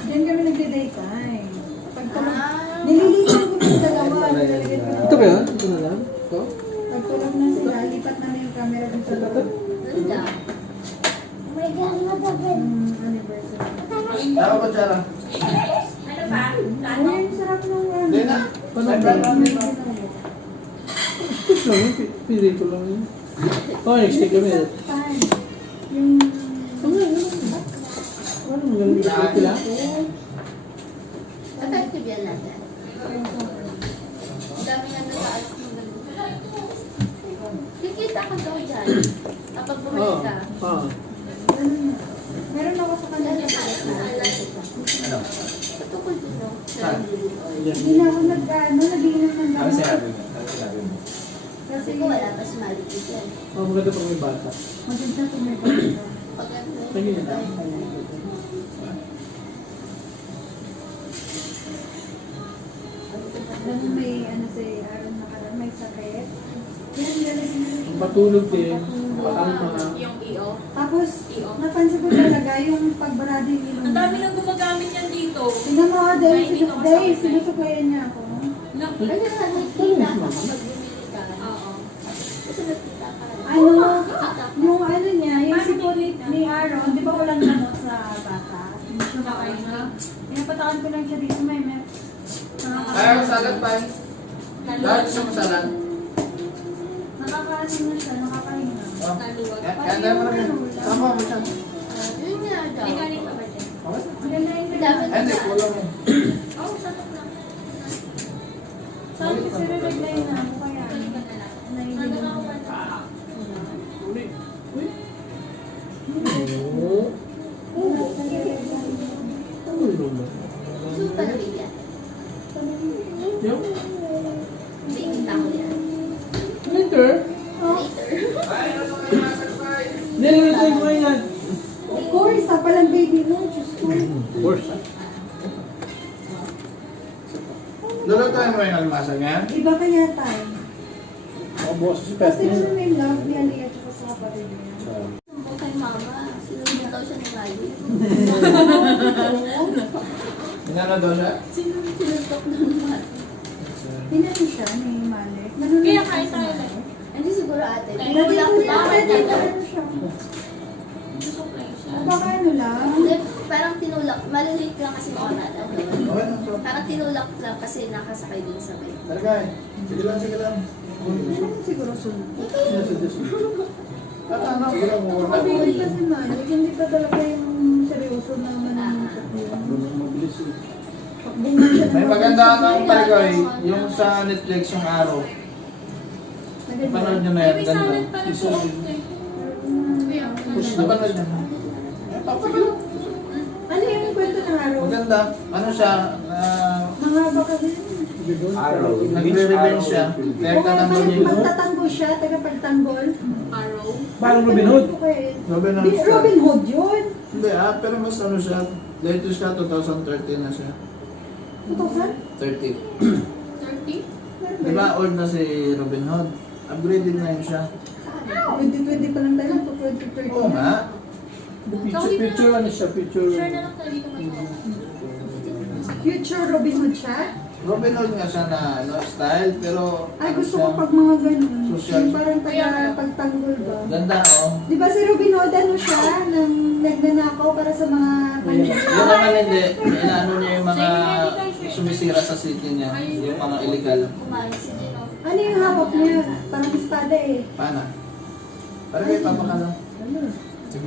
Diyan kami nagde-day time. Pagtulog. Ah. Nililitan ko yung dalawa. Nilalagyan ko Ito ba yan? Ito na lang? Ito? Pagtulog na sila, lipat namin yung camera dun sa loob. Ganda. Oh my God, madabit. Anniversary. Tama ba, Chara? Ano pa? Ano yung sarap ng ano? Hindi na. Paano Ay, ba? namin. Ito lang yun. Pili ko lang yun. Oh, next take kami. Fine. Yung... Ano mo yung ito lang? Effective yan natin. Ang dami nga nataas mo ganun. Kikita ka daw dyan. Kapag bumalik ka. Ah. Meron ako sa kanila. Ano? Ito ko din, no? Saan? Hindi na ako nag-iinom ng Ano gamot. sinabi mo? Ano sinabi mo? Kasi Kasi ko wala pa sumalitis yan. Oh, maganda pag may bata. maganda tumibay. Pag ano, Tingin. Alam mo may ano si Aaron nakaraan, may sakit. Yan, lalagyan na lang. Matulog din. Pakalma. Yung EO. Tapos, napansin ko talaga yung pagbarado yung ilong. Ang dami nang gumagamit yan dito. Tingnan mo, Dave, Ay, hindi ko Dave, masakit. sinusuklayan niya ako. Naku. Ay, nakikita ka kapag bumili ka. Oo. Kasi nakita ka. Ano, Nakikita ka. yung ano niya, yung sipon ni Aaron, di ba walang gamot sa bata? Hindi siya makainga. Pinapataan ko lang siya dito, may Kaya ko salad pa. Dahil gusto mo salad. nakakaano na siya, nakakahinga. Oh. Naluwag. Kaya na mo rin. Tama mo siya. Yun nga daw. May kanin pa ba dyan? Okay. Maganda yung Dapat Ay, hindi, kulang mo. Oo, satok lang. Saan kasi re-reply na ako kaya? Balik ka na lang. Naiintindihan Ano mo. ako ba? Uli. Uy. Oo. Ano yun ba? Super big yan. Yung? Hindi kita ko yan. Later. Later. Nililitay ko yan. Of course, sa palang baby mo, Diyos ko. Of course. Lulutuin mo yung almasa niya. Iba kaya tayo. Ako boss. Kasi naman may love ni Aliyah at sa kapatid niya. Sumbong kay mama. Sinunod daw siya ni Mali. Inano daw siya? Sinuntok daw ni Mali. Pinano siya ni Malik. Kaya kain tayo lang. Hindi siguro ate. Ay, Tinulak Dito lang. dito ano siya. Susuklay siya. Baka ano lang. Hindi, parang tinulak. Maliliit lang kasi mga bata doon. Okay na to. Parang tinulak lang kasi nakasakay din sa may. Talagay. Sige lang, sige lang. Siguro sunod. Ano? Sige lang, Kapatid kasi Malik, hindi pa talaga yung seryoso na mananungkot yun. Mabilis eh. Pakbungan siya ng May maganda mga- ng Parigoy, yung sa Netflix yung araw. Maganda. Panood nyo na yan, May ganda. salad pa rin po. Napanood nyo na. Eh, papagano. Ano yung kwento ng araw? Maganda. Ano siya? Mahaba kasi. Araw. Nagre-revenge siya. Kaya O kaya tanong parang niya. magtatanggol siya, tagapagtanggol. Arrow. Parang Robin Hood. Robin Hood. Robin Hood yun. Hindi pero mas ano siya. Latest siya, 2013 na siya. 2000? 30. 30? Di ba old na si Robin Hood? Upgraded na yun siya. 2020 pa lang tayo to 2030. Oo nga. Picture ano siya, picture. Share na lang tayo dito mag Future Robin Hood siya? Robin Hood nga siya na ano, style, pero Ay, ano gusto siya, ko pag mga ganun. Social. Yung parang pagtanggol ba? ganda oh. Di ba si Robin Hood, ano siya, nang nagnanakaw para sa mga Yun naman hindi, inaano niya yung mga sumisira sa city niya, yung mga illegal. Ano yung hawak niya? Parang espada eh. Paano? Para kayo papakala.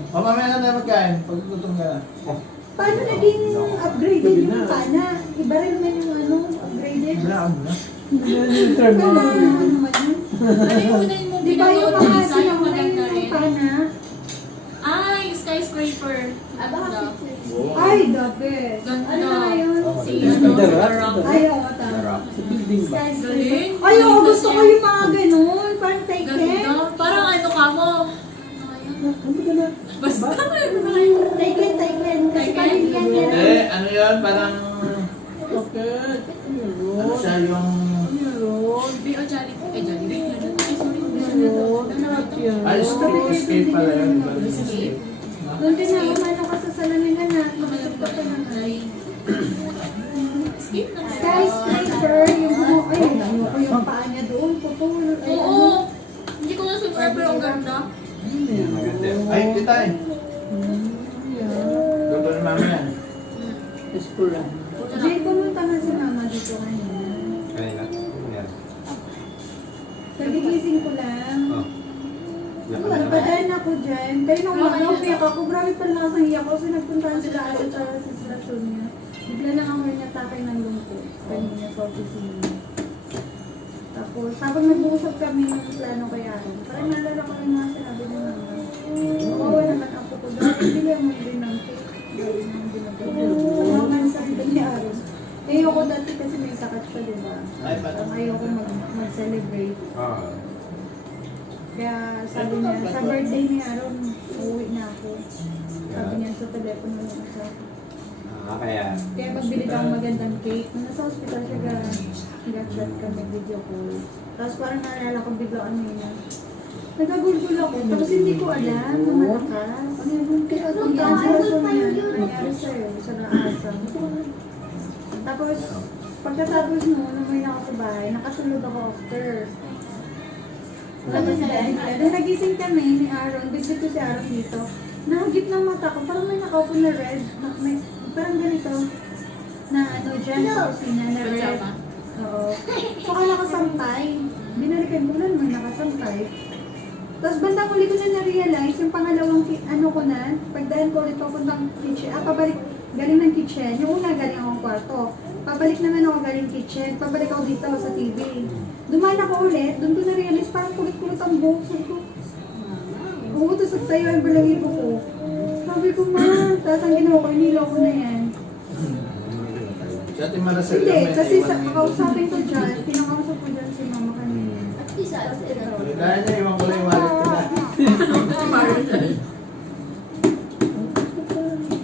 O mamaya na tayo magkain, pagkutom ka na. Paano naging upgraded yung pana? Iba rin naman yung ano, upgraded. Wala ako na. Yan yung term Ano mo. naman yun? Ano yung unang mo Di ba yung pinanood? mga Lisa, yung sinamuna maganda yung rin? pana? Ay, skyscraper. Ganda. Ay, the best. Ganda. Ano na yun? Si The ano, Rock. The Rock. Ay, oo, tama. Sa building ba? Galing. Ay, oo, gusto ko yung mga ganun. Parang Taken. Ganda. Parang ano ka mo. Ano ka na? Basta ano na kayo. Taken. Kasi Taken? pamilya niya. Hindi, ano yun, parang, Okay. ano siya yung, Be o Jollibee. Ay, Jollibee. Ay, sorry. escape pala yun. Iba rin escape. Doon din ako, ano ka sa salamingan na. Makasok ka pa naman. Skip na. Skyscraper, yung ay, ayoko yung paa niya doon, putol. Ay, ano. Oo. Hindi ko na sumura pero ang ganda. Ay, kita eh. Luto ni mami yan. Espura. Jay, pumunta nga si mama dito kanina. Kanina? Yan. Nagigising ko lang. Oh. Padaan ako dyan. Kayo nang umaga, umiyak ako. Grabe pa lang ang iyak ko. Kasi nagpuntahan sila ate tsaka si sila Sonia. Bigla lang ako natakay ng lungkot. Kanina sa opisina. Tapos, habang nag-uusap kami ng plano kay Aaron, parang naalala ko rin mga sinabi ni mama. Kawawa naman ako ko. Dahil bigla mo rin ng cake. Dahil nang binagay. Kawawa nga sa sabi ni Aaron. Ayoko dati kasi may sakat siya, di ba? Ay, Parang ayoko mag-celebrate. Ah. Kaya sabi niya, sa birthday ni Aaron, uuwi na ako. Sabi niya sa telepono lang siya. Kaya. Kaya magbili ka ng magandang cake. Nung nasa hospital siya, nag-chat kami, video call. Tapos parang naalala ko bigla ano yun. Nagagulgul ako, tapos hindi ko alam na malakas. Kaya ang cancer na nangyari sa'yo, sa naasam. Tapos, pagkatapos mo, namuwi na ako sa bahay, nakatulog ako after. Tapos nung nagising kami ni Aaron, visit ko si Aaron dito. Nahagip ng mata ko, parang may nakaupo na red, may, parang ganito, na ano dyan sa kusina na red. Pajama. Oo. Saka nakasampay. Binalikan ko lang naman nakasampay. Tapos bandang huli ko na na-realize, yung pangalawang, ano ko na, pagdaan ko ulit papuntang kitchen, pabalik, galing ng kitchen. Yung una galing akong kwarto. Pabalik naman ako galing kitchen. Pabalik ako dito sa TV. Dumaan ako ulit. Doon ko na-realize parang kulit-kulit ang buhok. Sabi ko, oo, tapos nagtayo ang balahibo ko. Sabi ko, ma, tapos ang ginawa ko, inilaw ko na yan. Si Ate Maricel Hindi, yung may kasi naiwan sa ng- kakausapin ko dyan, pinakausap ko dyan si mama kanina. At Tapos ito. Kaya niya, iwan ko lang yung wallet ko na.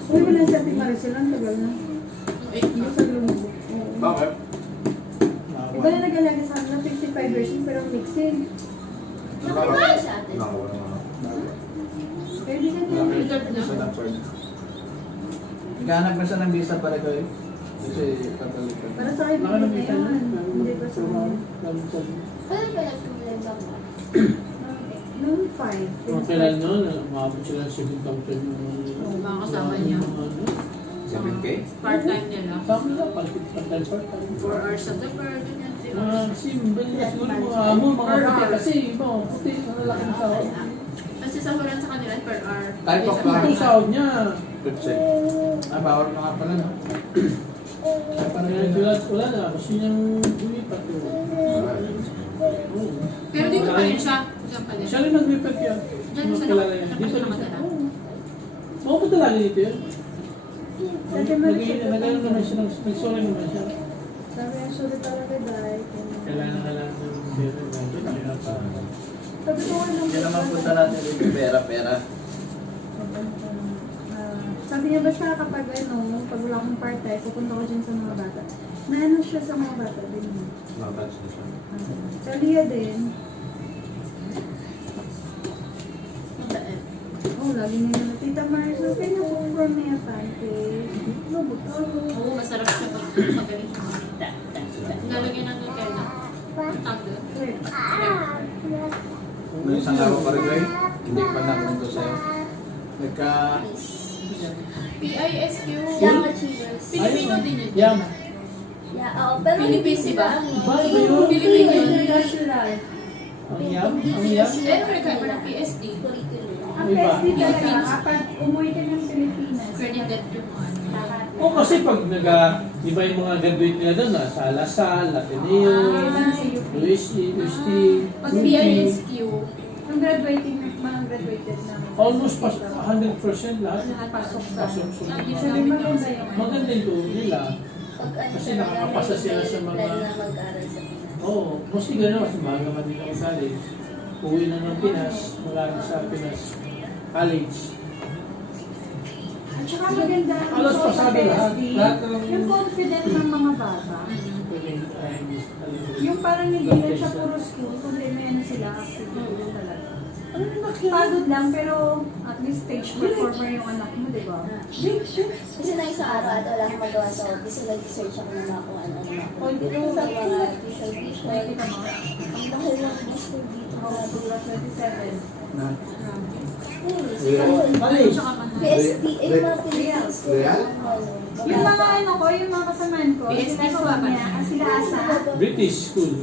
Uy, wala si Ate Maricel, ang tagal na. Hindi sa lunggo. Bakit? Iba na nag-alaga sa akin na 55 years old, pero mixing. Kaya di ka Sa Lampard. Naghahanap na siya ng visa para kayo. Kasi Catholic ka. para sa akin, hindi na yan. Hindi pa sa noong 5. Mga kailan nun, maabot sila sa 7,000 yung Mga kasama niya. 7K? Part-time nila. Sabi nila, part-time. 4 hours sa the per, ganyan. Mga simple, siguro mga amo, mga puti kasi, iba, puti, malaki ng sahod. Kasi sahuran sa kanila per hour. Type of Ito yung sahod niya. Pepsi. Ah, bawal na nga pala, no? Ay, parang Kaya yun. wala na, gusto niyang lumipat yun. Oo. Pero dito pa rin siya. Diyan pa rin. Siya rin nag-lipat yan. Diyan Mga siya kilala yan. Dito rin siya. Mapunta lagi dito yun. Ate Maricel, Nag-ano naman siya, nag-sorry naman siya. sabi niya, sorry talaga dahil. Kailangan ng pera. Sabi ko, Hindi naman punta natin dito pera-pera. sabi niya basta kapag pag wala akong part-time, pupunta ko dyan sa mga bata. Naano siya sa mga bata din. Sa Lia din. Oh, lagi niya na, Tita Marzo, pinapupron na yung pancake. Oo, masarap siya pag magaling kumita. Nalagyan ng Nutella. Tago. May isang araw pa rin, Ray. Hindi pa nakunto sa'yo. Nagka... PISQ. Young Achievers. Filipino din yun. Yum. Yeah, pero Philippines, di ba? Ba, ba yun? Filipino yun. International. Ang yum? Ang yum? Pero may kaya ng PSD. Ang Iba. PSD talaga, kapag umuwi ka ng Pilipinas. Credited yung ano. O kasi pag iba yung mga graduate nila doon, sa Lasal, Ateneo, UST, Pag PISQ, Ang graduating, mga graduated na. almost 100% lahat. lahat pasok sa Pasok. Yung Sabi namin maganda yung yun. Maganda yung tour nila. Kasi nakakapasa sila sa mga... Oo, mostly gano'n kasi mahal naman din ang college. Uwi na ng Pinas, mula na sa Pinas College. At saka maganda ang Halos sa pasado lahat. PSD, Lahat ng... yung confident ng mga bata. Yung parang hindi lang siya puro school, kundi may ano sila, activity talaga. Pagod lang, pero at least stage performer yung anak mo, di ba? Kasi na isang araw at wala akong magawa sa office, so nag-search ako ng mga kung ano-ano na ako. Dito sa mga tuition. Ang dahil lang ng school dito. Oo, Bulas 27. College. PSTA, mga Philippine school. Real? Yung mga ano ko, yung mga kasamaan ko, PSD sila ko ba? niya, sila asa, British school.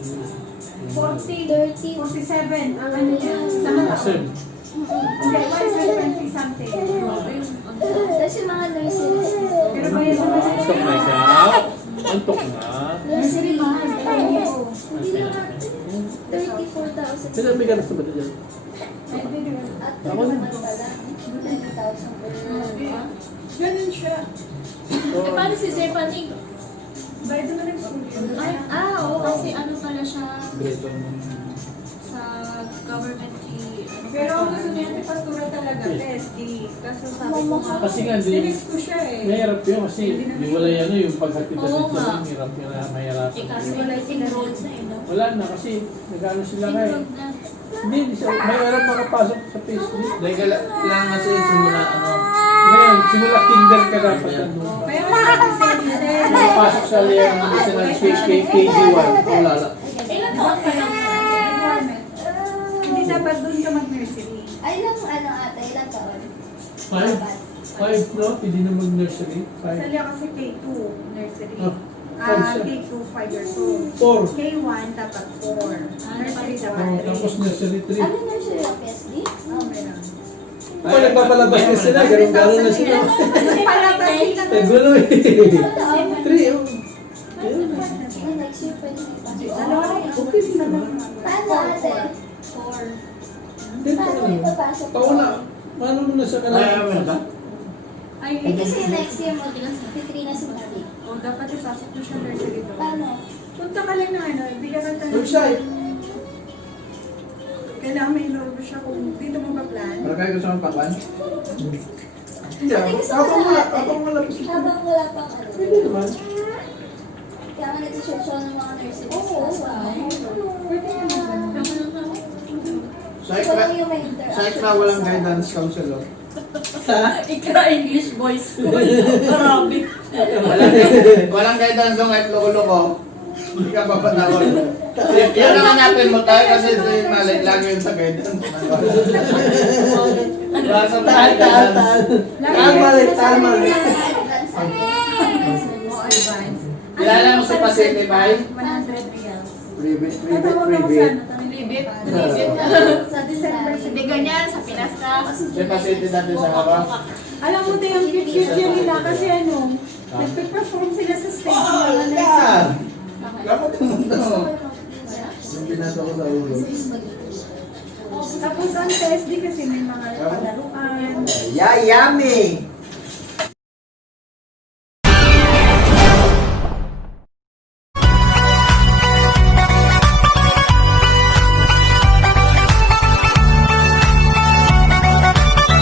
40, 47, ang ano niya, sa mga Sir. Hindi, 20 something. Tapos yung mga nurseries dito. Pero bayad naman siya. Antok na ikaw. Antok na. Nursery mahal, kaya ko. Hindi naman 34,000. Sila may ganas na ba dyan? At ako naman pala, 20,000 per month. Ganun siya. Eh, paano si Zephanie? Bayad naman ng school yun. Oo, kasi ano pala siya Grade sa government Pero ang gusto niya ni Pastura talaga, PSD. Kaso sabi ko nga, Kasi nga, sinis ko siya eh. mahirap yun kasi di wala yan yung paghatid na Oo nga. hirap yun na mahirap. Eh, kasi wala yung enrolled na eh, no? Wala na kasi nag-ano sila ngayon. Enrolled na. Hindi, mahirap makapasok sa Facebook. Dahil kailangan kasi simula Ngayon, simula kinder ka dapat ano. Pero sabi sa Eden, Makapasok sa liang medicinal KG1. Wala la. Ilan taon pa lang? hindi dapat doon ka mag-nursery. Ay lang, ano ata, ilang taon? 5, no? Hindi na mag-nursery. 5. Sali kasi K2 nursery. Ah, K2 5 years old. 4. K1 dapat 4. Nursery dapat Tapos 3. nursery 3. Ano nursery ang PSD? Meron. Kung nagpapalabas din sila, ganun-ganun na sila. Palabas sila. Eh, gulo eh. 3, oh. Ay, next year pwede na ipasok. Dalawa rin. Okay, isa lang. Paano ate? Dito Paano ano? ipapasok? Pauna. Paano mo na sa kanila? Ay, Eh, kasi next year mo, P3 na si Mati. o dapat ipasok mo siya nursery doon. Paano? Punta ka lang na ano, bigyan ka ng Website. Kailangan may enroll mo siya kung dito mo ba plan. Para kayo gusto mong pakwan? Hindi Ate, gusto ko Habang na wala, ate. habang wala pa siya. Habang wala pang ano. Hindi naman. Kaya nga nag-search ako ng mga nurseries. Oo, pwede naman. Psych Ikaw lang yung may interaction. Psych na walang guidance counselor. Ikra English boys school. Arabic. Walang guidance doon kahit loko-loko. Hindi ka papatawag. Yan ang hanapin mo tayo kasi si Malik lagi yun sa guidance. Wala sa guidance. Tama. Mo advance. Kilala mo si Pacific Bay? 100 reals. Private, Tatawag ako sa ano, Libit. Sa December. Hindi ganyan, sa Pinas ka. Si Pacific natin sa haba. Alam mo tayo, yung cute-cute yun nila kasi ano, nagpe-perform sila sa stage ng mga Yan! nursery. Dapat mo ito. Yung pinasa ko sa ulo. Tapos ang PSD kasi may mga palaruan. Yummy!